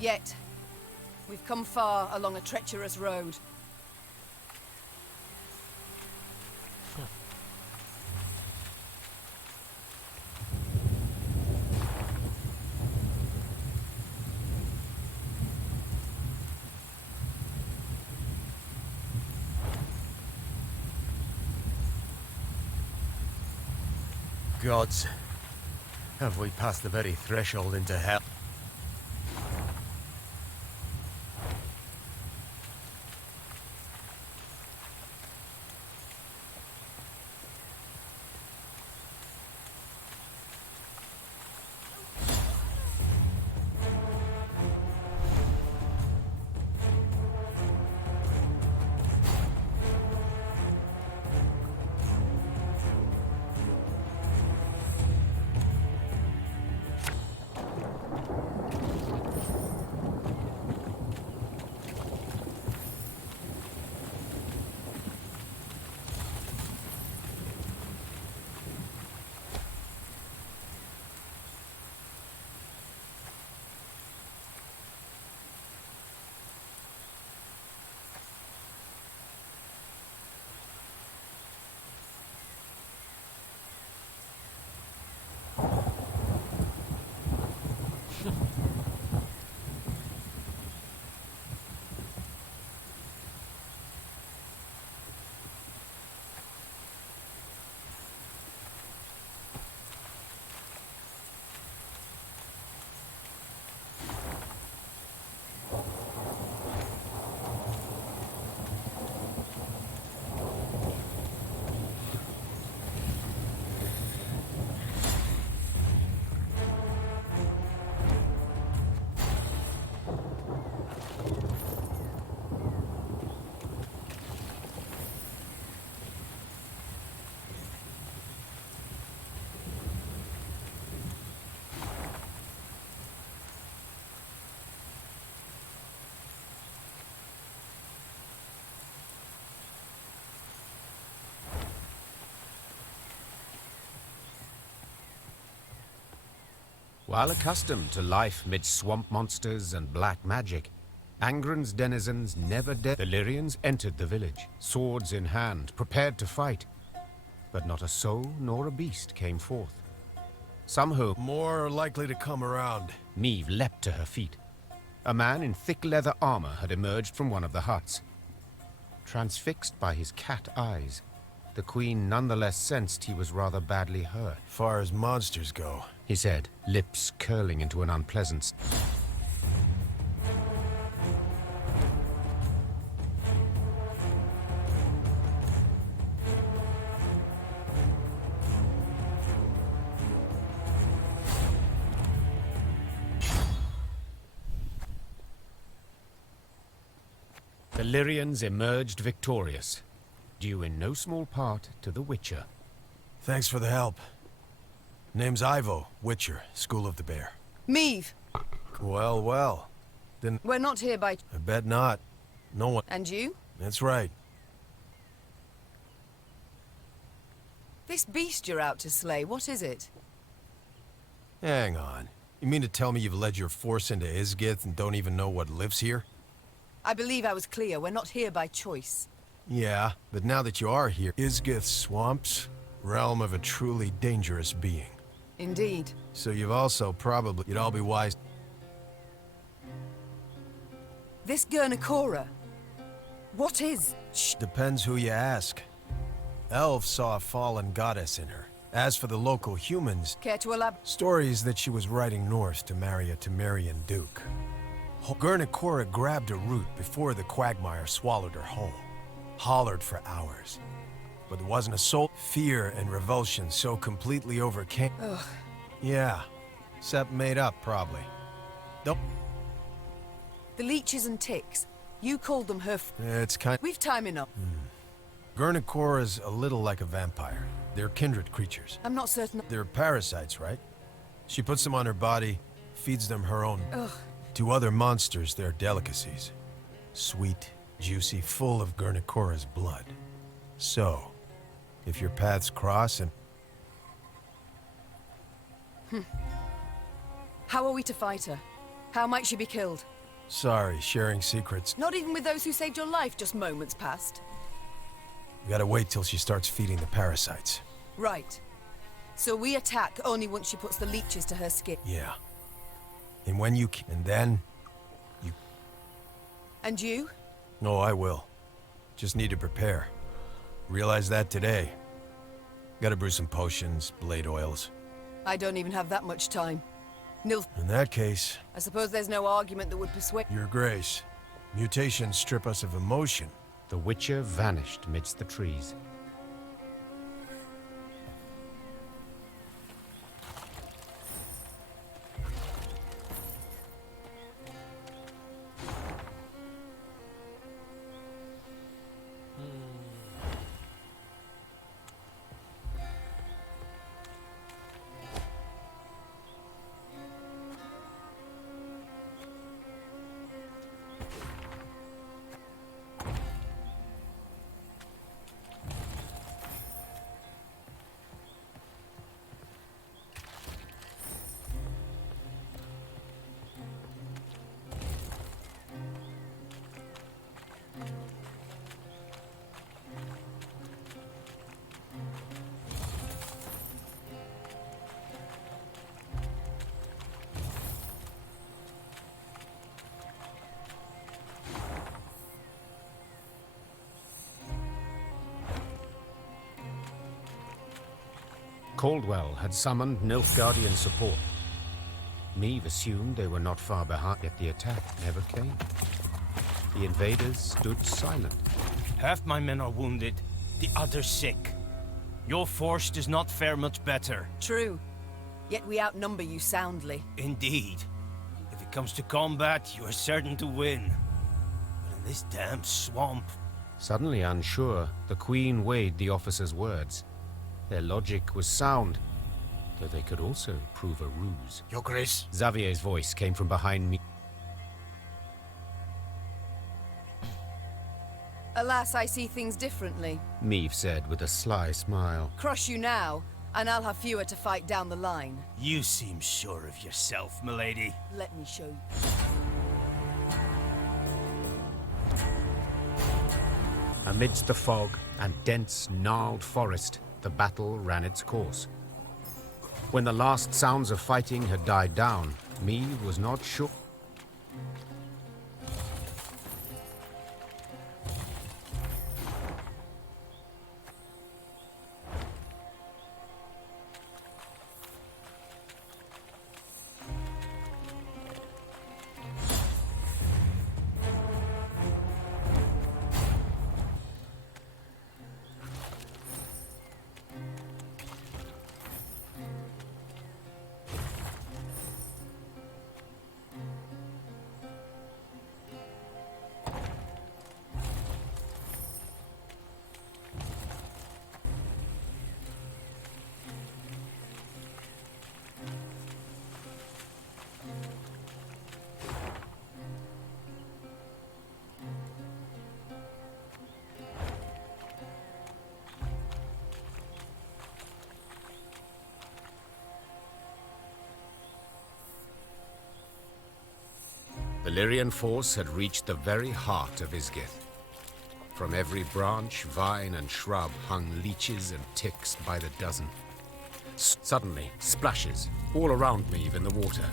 Yet, we've come far along a treacherous road. Gods, have we passed the very threshold into hell? While accustomed to life mid swamp monsters and black magic, Angren's denizens never dared. The Lyrians entered the village, swords in hand, prepared to fight. But not a soul nor a beast came forth. Some hope more likely to come around. Meve leapt to her feet. A man in thick leather armor had emerged from one of the huts. Transfixed by his cat eyes, the Queen nonetheless sensed he was rather badly hurt. Far as monsters go, he said, lips curling into an unpleasant... The Lyrians emerged victorious, due in no small part to the Witcher. Thanks for the help. Name's Ivo, Witcher, School of the Bear. Meve! Well, well. Then... We're not here by... I bet not. No one... And you? That's right. This beast you're out to slay, what is it? Hang on. You mean to tell me you've led your force into Isgith and don't even know what lives here? I believe I was clear. We're not here by choice. Yeah, but now that you are here, Isgith's swamps, realm of a truly dangerous being. Indeed. So you've also probably... You'd all be wise... This Gernakora, what is... Shh, depends who you ask. Elves saw a fallen goddess in her. As for the local humans... Care to elaborate? Stories that she was riding north to marry a Temerian duke. Gernakora grabbed a root before the quagmire swallowed her whole. Hollered for hours. But there wasn't a soul. Fear and revulsion so completely overcame... Ugh. Yeah. Except made up, probably. Nope. The leeches and ticks. You called them her It's kind... We've time enough. Gurnacora's a little like a vampire. They're kindred creatures. I'm not certain... They're parasites, right? She puts them on her body, feeds them her own... Ugh. To other monsters, they're delicacies. Sweet, juicy, full of Gurnacora's blood. So, if your paths cross and... How are we to fight her? How might she be killed? Sorry, sharing secrets. Not even with those who saved your life just moments past. We gotta wait till she starts feeding the parasites. Right. So we attack only once she puts the leeches to her skin. Yeah. And when you... And then... You... And you? No, I will. Just need to prepare. Realized that today. Gotta brew some potions, blade oils. I don't even have that much time. Nil... In that case... I suppose there's no argument that would persuade... Your Grace. Mutations strip us of emotion. The Witcher vanished amidst the trees. Caldwell had summoned Nilfgaardian support. Meve assumed they were not far behind, yet the attack never came. The invaders stood silent. Half my men are wounded, the others sick. Your force does not fare much better. True. Yet we outnumber you soundly. Indeed. If it comes to combat, you are certain to win. But in this damn swamp... Suddenly unsure, the Queen weighed the officer's words. Their logic was sound, though they could also prove a ruse. Your Grace. Xavier's voice came from behind me. Alas, I see things differently. Meve said with a sly smile. Crush you now, and I'll have fewer to fight down the line. You seem sure of yourself, milady. Let me show you. Amidst the fog and dense, gnarled forest, the battle ran its course. When the last sounds of fighting had died down, Meve was not sure. The Lyrian force had reached the very heart of Isgith. From every branch, vine, and shrub hung leeches and ticks by the dozen. Suddenly, splashes all around Meve in the water,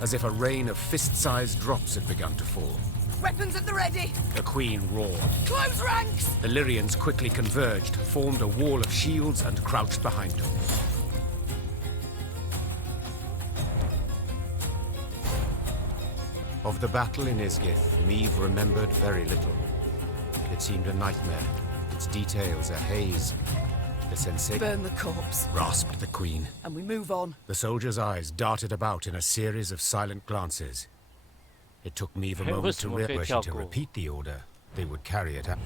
as if a rain of fist-sized drops had begun to fall. Weapons at the ready! The Queen roared. Close ranks! The Lyrians quickly converged, formed a wall of shields, and crouched behind them. Of the battle in Isgith, Meve remembered very little. It seemed a nightmare, its details a haze. The sensation... Burn the corpse, rasped the Queen. And we move on. The soldier's eyes darted about in a series of silent glances. It took Meave a moment to realize were she to repeat the order, they would carry it out.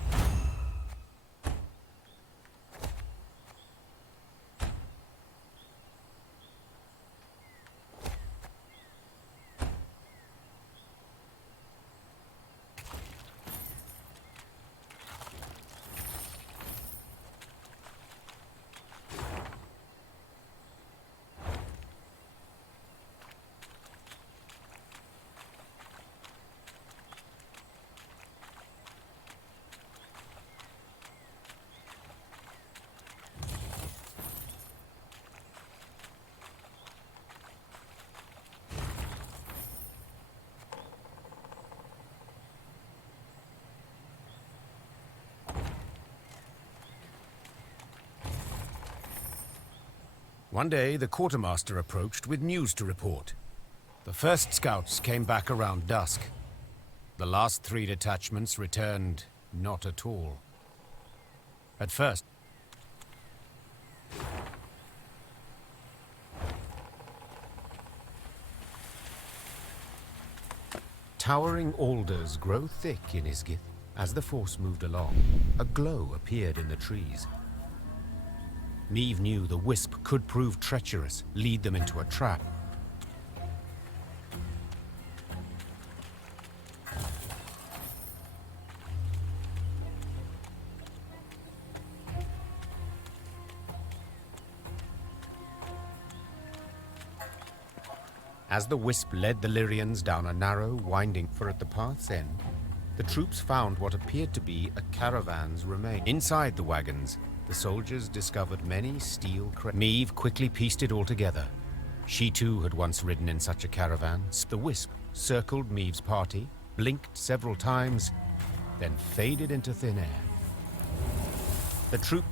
One day, the quartermaster approached with news to report. The first scouts came back around dusk. The last 3 detachments returned not at all. At first, towering alders grow thick in Isgith. As the force moved along, a glow appeared in the trees. Meave knew the wisp could prove treacherous, lead them into a trap. As the wisp led the Lyrians down a narrow, winding for at the path's end, the troops found what appeared to be a caravan's remains. Inside the wagons, the soldiers discovered many steel crates. Meave quickly pieced it all together. She too had once ridden in such a caravan. The wisp circled Meave's party, blinked several times, then faded into thin air. The troop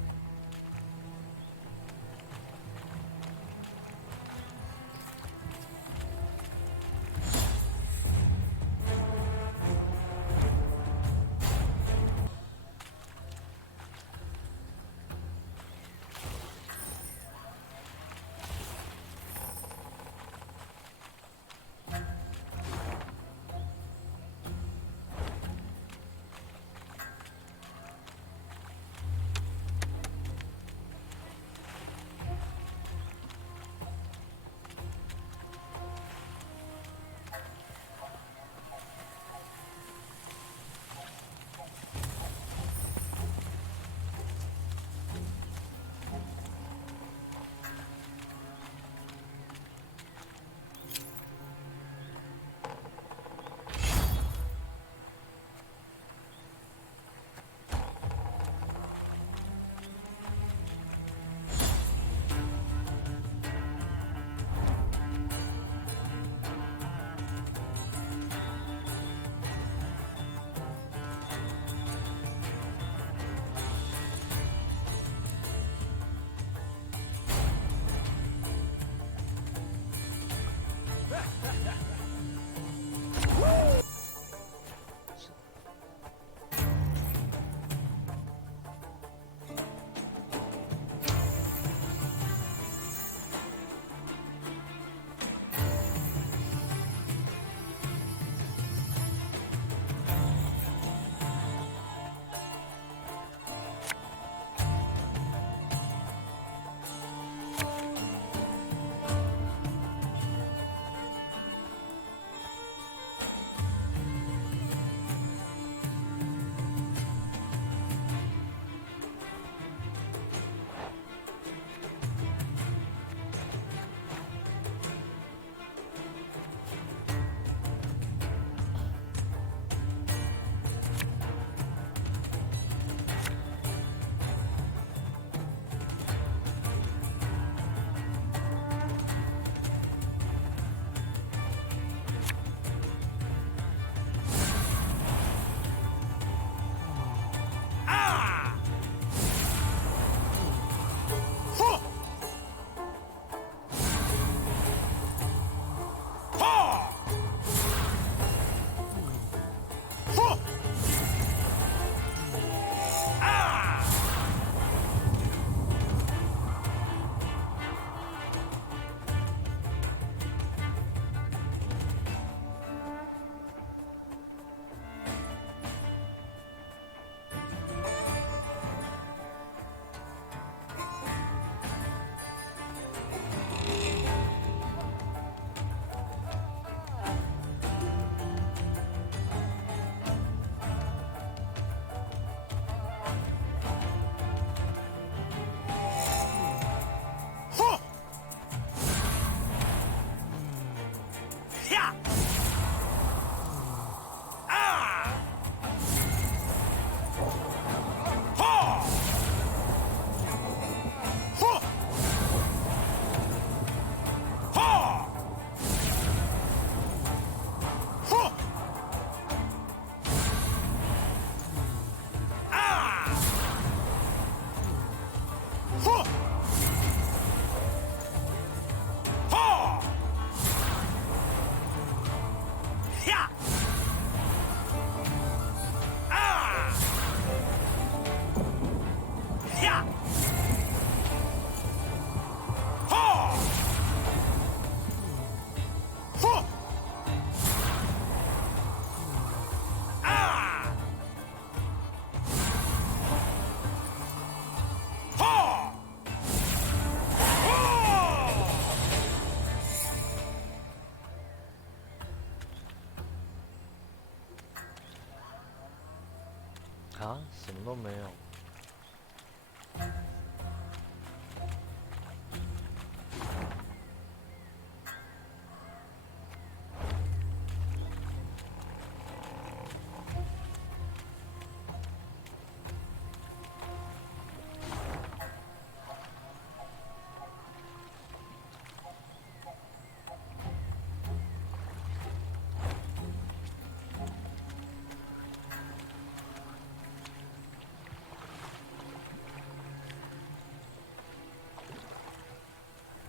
啊，什么都没有。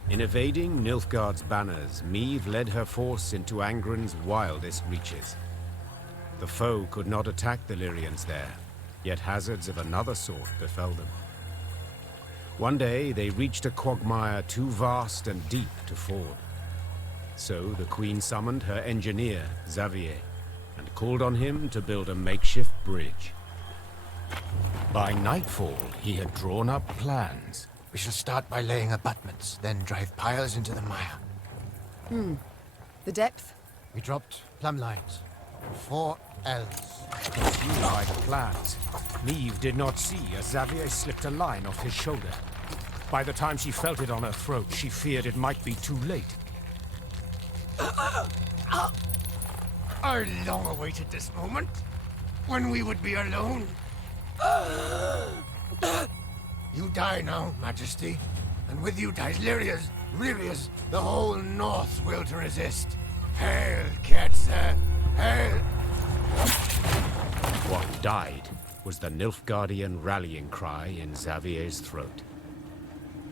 In evading Nilfgaard's banners, Meve led her force into Angren's wildest reaches. The foe could not attack the Lyrians there, yet hazards of another sort befell them. One day they reached a quagmire too vast and deep to ford. So the Queen summoned her engineer, Xavier, and called on him to build a makeshift bridge. By nightfall, he had drawn up plans. We shall start by laying abutments, then drive piles into the mire. The depth? We dropped plumb lines. 4 ells. Confused by the plans, Meve did not see as Xavier slipped a line off his shoulder. By the time she felt it on her throat, she feared it might be too late. I long awaited this moment, when we would be alone. You die now, Majesty, and with you dies Lyria's, the whole North will to resist. Hail, Ketzer, hail! What died was the Nilfgaardian rallying cry in Xavier's throat.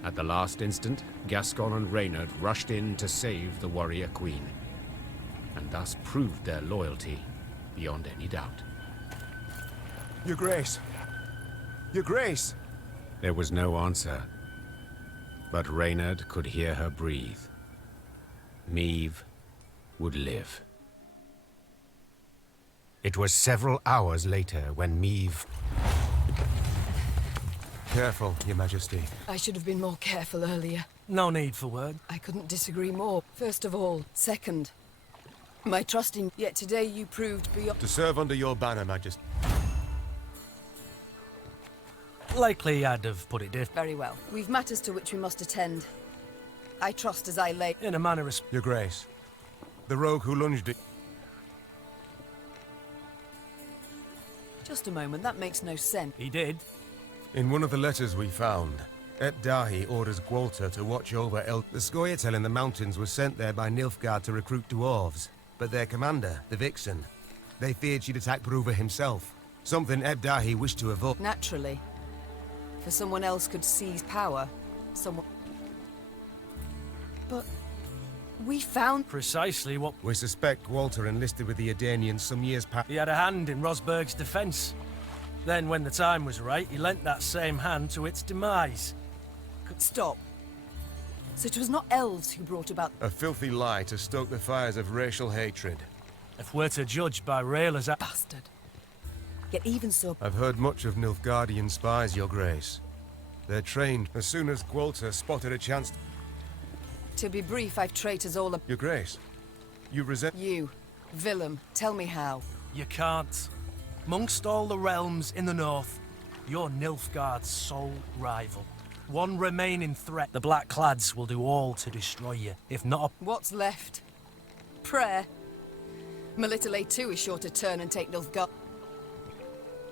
At the last instant, Gascon and Reynard rushed in to save the warrior queen, and thus proved their loyalty beyond any doubt. Your Grace! Your Grace! There was no answer, but Reynard could hear her breathe. Meve would live. It was several hours later when Meve... Careful, Your Majesty. I should have been more careful earlier. No need for word. I couldn't disagree more. First of all. Second, my trust in... Yet today you proved beyond... To serve under your banner, Majesty. Likely I'd have put it different. Very well. We've matters to which we must attend. I trust as I lay... In a manner of... Your Grace. The rogue who lunged it... Just a moment, that makes no sense. He did. In one of the letters we found, Dahi orders Gwalter to watch over The Scoia'tael in the mountains was sent there by Nilfgaard to recruit dwarves, but their commander, the Vixen, they feared she'd attack Bruva himself. Something Dahi wished to avoid. Naturally. For someone else could seize power, someone... But... we found... Precisely what... We suspect Gwalter enlisted with the Edanians some years past. He had a hand in Rosberg's defense. Then, when the time was right, he lent that same hand to its demise. Stop. So it was not elves who brought about... A filthy lie to stoke the fires of racial hatred. If we're to judge by Rayla's... Bastard. Yet even so... I've heard much of Nilfgaardian spies, Your Grace. They're trained. As soon as Gwalter spotted a chance... To be brief, I've traitors all... Your Grace, you resent... You, Willem, tell me how. You can't. Amongst all the realms in the north, you're Nilfgaard's sole rival. One remaining threat. The Blackclads will do all to destroy you, if not... What's left? Prayer. Melitele too is sure to turn and take Nilfgaard.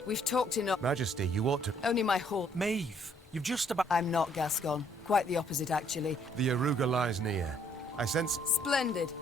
We've talked enough... Majesty, you ought to... Only my horse... Maeve, you've just about... I'm not Gascon. Quite the opposite, actually. The Aruga lies near. I sense... Splendid.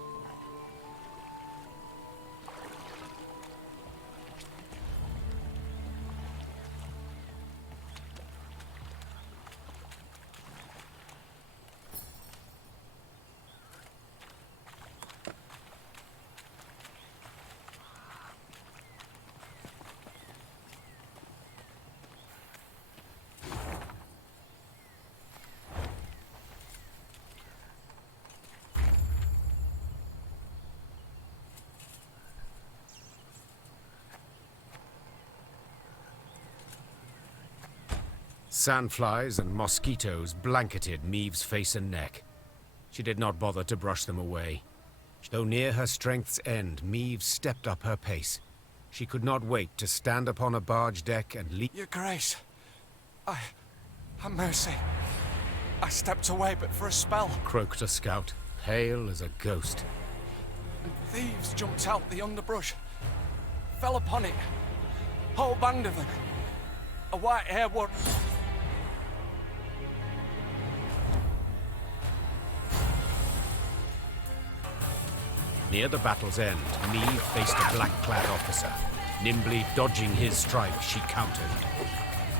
Sandflies and mosquitoes blanketed Maeve's face and neck. She did not bother to brush them away. Though near her strength's end, Maeve stepped up her pace. She could not wait to stand upon a barge deck and leap. Your Grace, have mercy. I stepped away but for a spell. Croaked a scout, pale as a ghost. And thieves jumped out the underbrush. Fell upon it. Whole band of them. A white-haired one. Near the battle's end, Maeve faced a black-clad officer. Nimbly dodging his strike, she countered.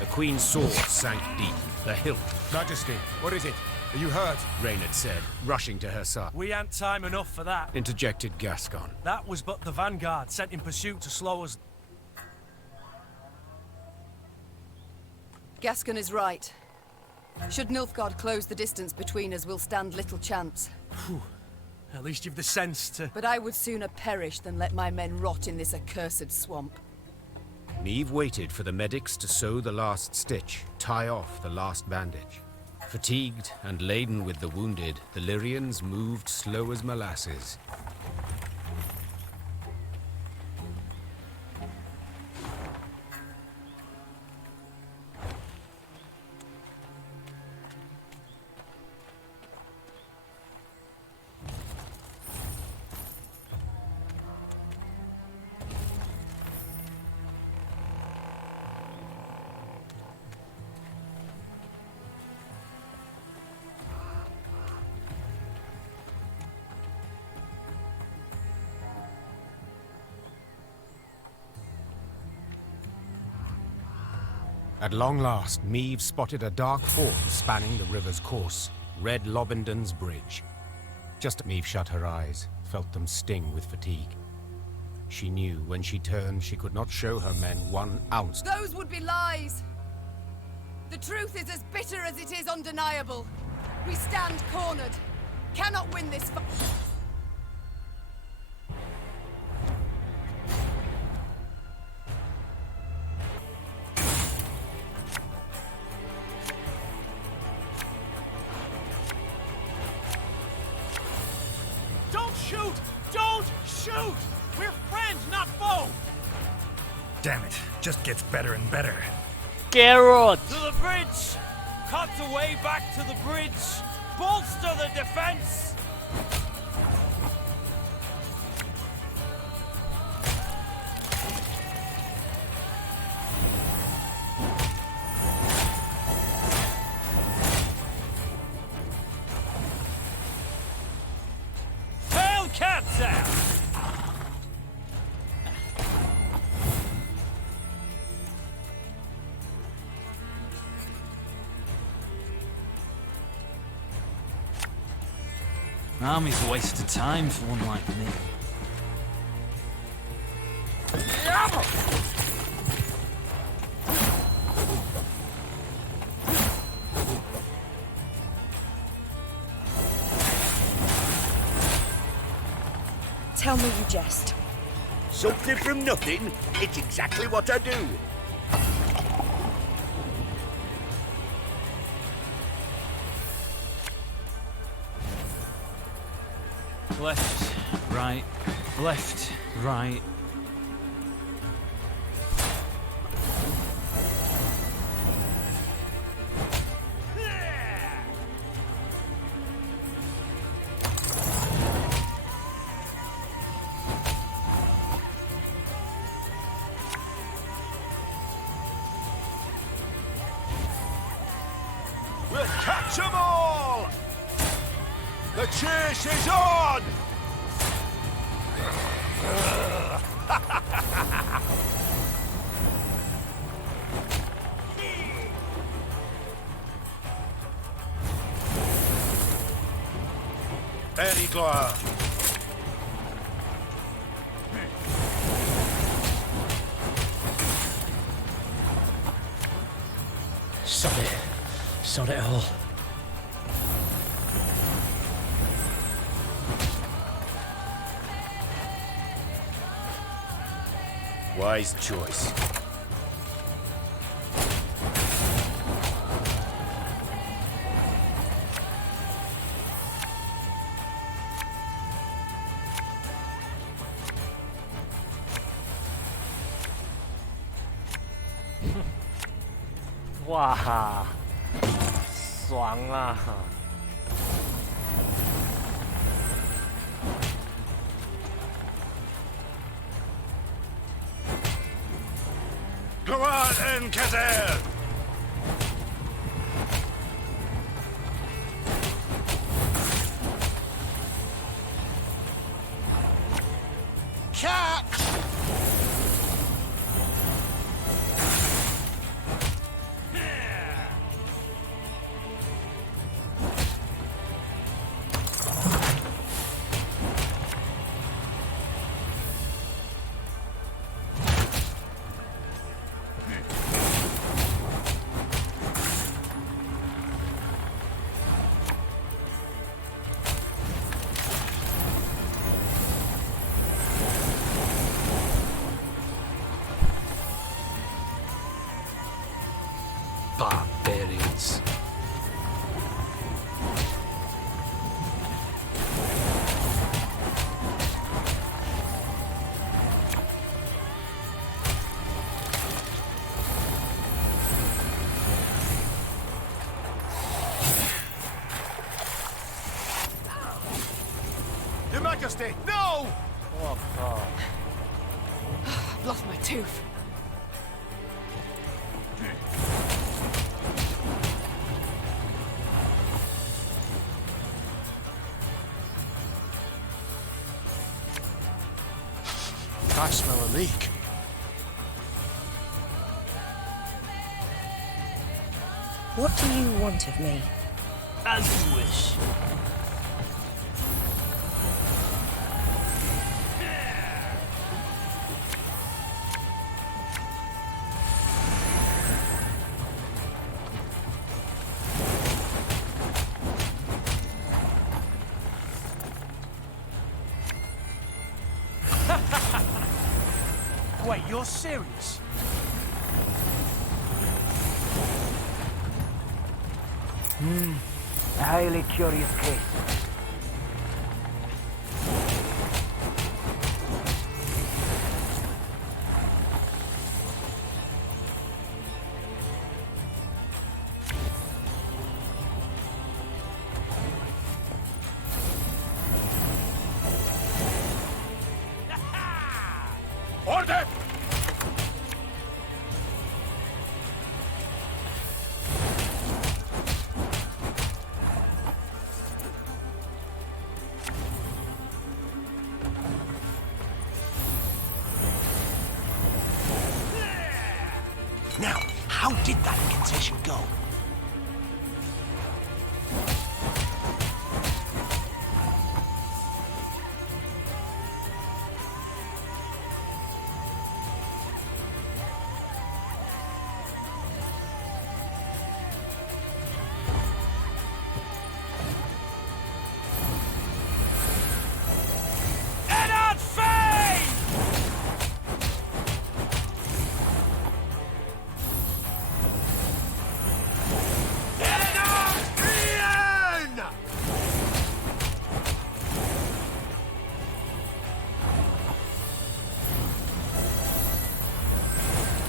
The Queen's sword sank deep, the hilt. Majesty, what is it? Are you hurt? Reynard said, rushing to her side. We ain't time enough for that. Interjected Gascon. That was but the vanguard sent in pursuit to slow us. Gascon is right. Should Nilfgaard close the distance between us, we'll stand little chance. Whew. At least you've the sense to... But I would sooner perish than let my men rot in this accursed swamp. Maeve waited for the medics to sew the last stitch, tie off the last bandage. Fatigued and laden with the wounded, the Lyrians moved slow as molasses. At long last, Maeve spotted a dark form spanning the river's course, Red Lobendon's bridge. Just as Maeve shut her eyes, felt them sting with fatigue. She knew when she turned she could not show her men 1 ounce. Those would be lies! The truth is as bitter as it is undeniable. We stand cornered. Cannot win this fight. Damn it, just gets better and better. Geralt! To the bridge! Cut the way back to the bridge! Bolster the defense! Tail cats out! Army's a waste of time for one like me. Tell me you jest. Something from nothing. It's exactly what I do. Left, right, left, right. We'll catch them all! The chase is on! Very good. Sod it all. Wise choice. 哇哈，爽啊！ Go on, Encader! Catch! Barbarians. Your Majesty, no! Oh god. I've lost my tooth. I smell a leak. What do you want of me? As you wish. Wait, you're serious? A highly curious case. Order! Now, how did that incantation go?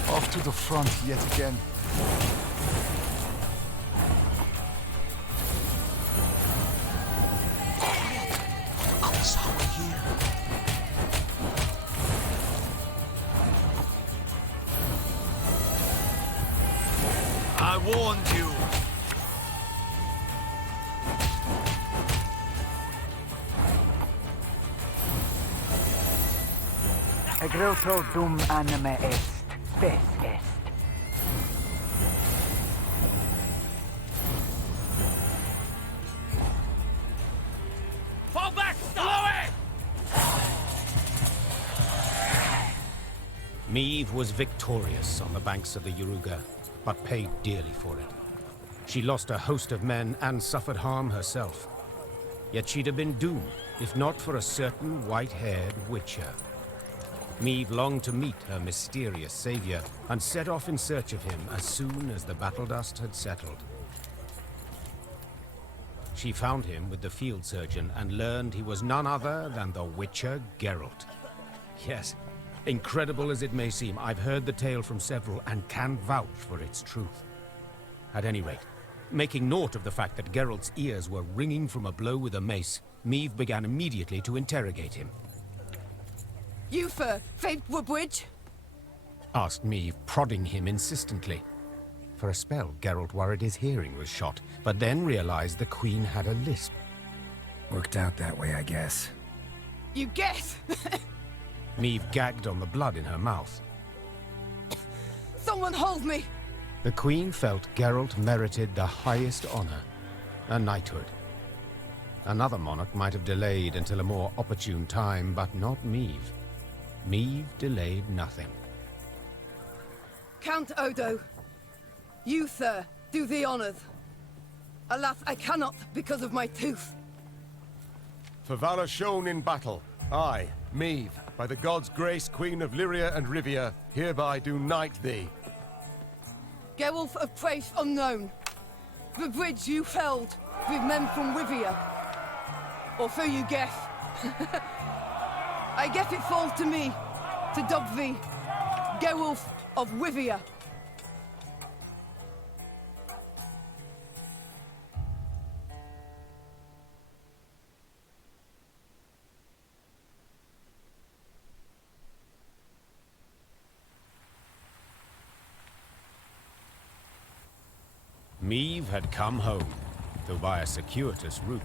Off to the front yet again. I warned you. Egreto dum anime est, spes est. Fall back! Blow it! Meve was victorious on the banks of the Yaruga, but paid dearly for it. She lost a host of men and suffered harm herself. Yet she'd have been doomed, if not for a certain white-haired witcher. Meve longed to meet her mysterious savior and set off in search of him as soon as the battle dust had settled. She found him with the field surgeon and learned he was none other than the Witcher Geralt. Yes, incredible as it may seem, I've heard the tale from several and can vouch for its truth. At any rate, making note of the fact that Geralt's ears were ringing from a blow with a mace, Meve began immediately to interrogate him. Uther, Faith Woodbridge? Asked Meve, prodding him insistently. For a spell, Geralt worried his hearing was shot, but then realized the Queen had a lisp. Worked out that way, I guess. You guess? Meve gagged on the blood in her mouth. Someone hold me! The Queen felt Geralt merited the highest honor, a knighthood. Another monarch might have delayed until a more opportune time, but not Meve. Meve delayed nothing. Count Odo, you, sir, do the honors. Alas, I cannot because of my tooth. For valor shown in battle, I, Meve, by the gods' grace, Queen of Lyria and Rivia, hereby do knight thee. Geralt of place unknown. The bridge you felled with men from Rivia. Or so you guess. I guess it falls to me to dub thee Geralt of Rivia. Meve had come home, though by a circuitous route,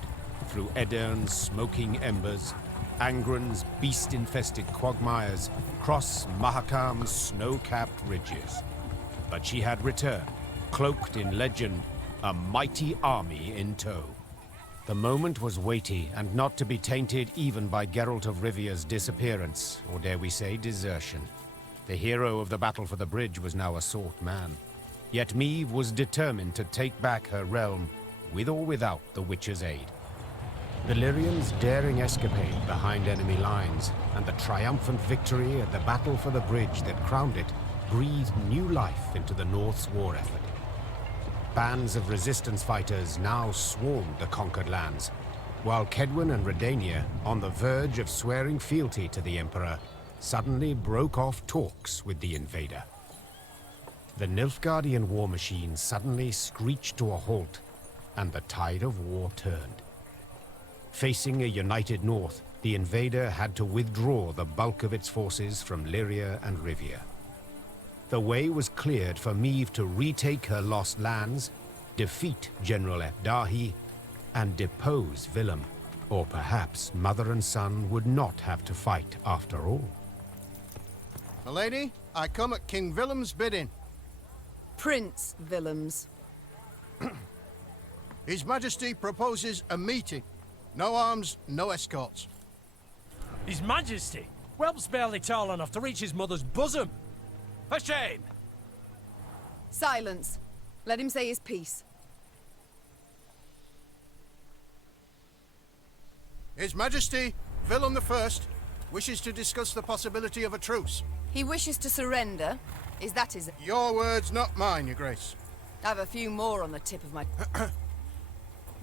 through Edern's smoking embers, Angren's beast-infested quagmires, cross Mahakam's snow-capped ridges. But she had returned, cloaked in legend, a mighty army in tow. The moment was weighty, and not to be tainted even by Geralt of Rivia's disappearance, or dare we say desertion. The hero of the battle for the bridge was now a sought man. Yet Meve was determined to take back her realm, with or without the Witcher's aid. The Lyrians' daring escapade behind enemy lines, and the triumphant victory at the battle for the bridge that crowned it, breathed new life into the North's war effort. Bands of resistance fighters now swarmed the conquered lands, while Kedwen and Redania, on the verge of swearing fealty to the Emperor, suddenly broke off talks with the invader. The Nilfgaardian war machine suddenly screeched to a halt, and the tide of war turned. Facing a united North, the invader had to withdraw the bulk of its forces from Lyria and Rivia. The way was cleared for Meve to retake her lost lands, defeat General Efdahi, and depose Willem. Or perhaps mother and son would not have to fight after all. Milady, I come at King Willem's bidding. Prince Willems. His Majesty proposes a meeting. No arms, no escorts. His Majesty? Whelp's barely tall enough to reach his mother's bosom. For shame! Silence. Let him say his piece. His Majesty, Willem I, wishes to discuss the possibility of a truce. He wishes to surrender? Is that his... Your words, not mine, Your Grace. I have a few more on the tip of my...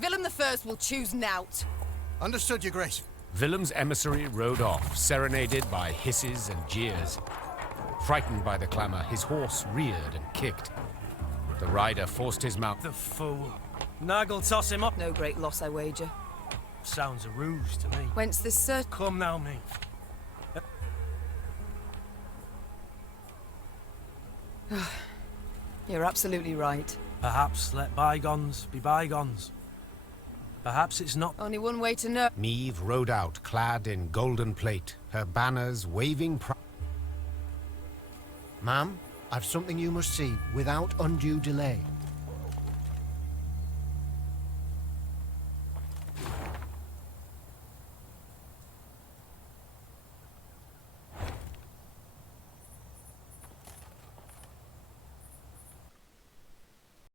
Willem I will choose knout. Understood, Your Grace. Willem's emissary rode off, serenaded by hisses and jeers. Frightened by the clamor, his horse reared and kicked. The rider forced his mount. The fool. Nagel toss him up. No great loss, I wager. Sounds a ruse to me. Whence this cert... Come now, me. You're absolutely right. Perhaps let bygones be bygones. Perhaps it's not... Only one way to know. Meve rode out, clad in golden plate, her banners waving Ma'am, I've something you must see without undue delay.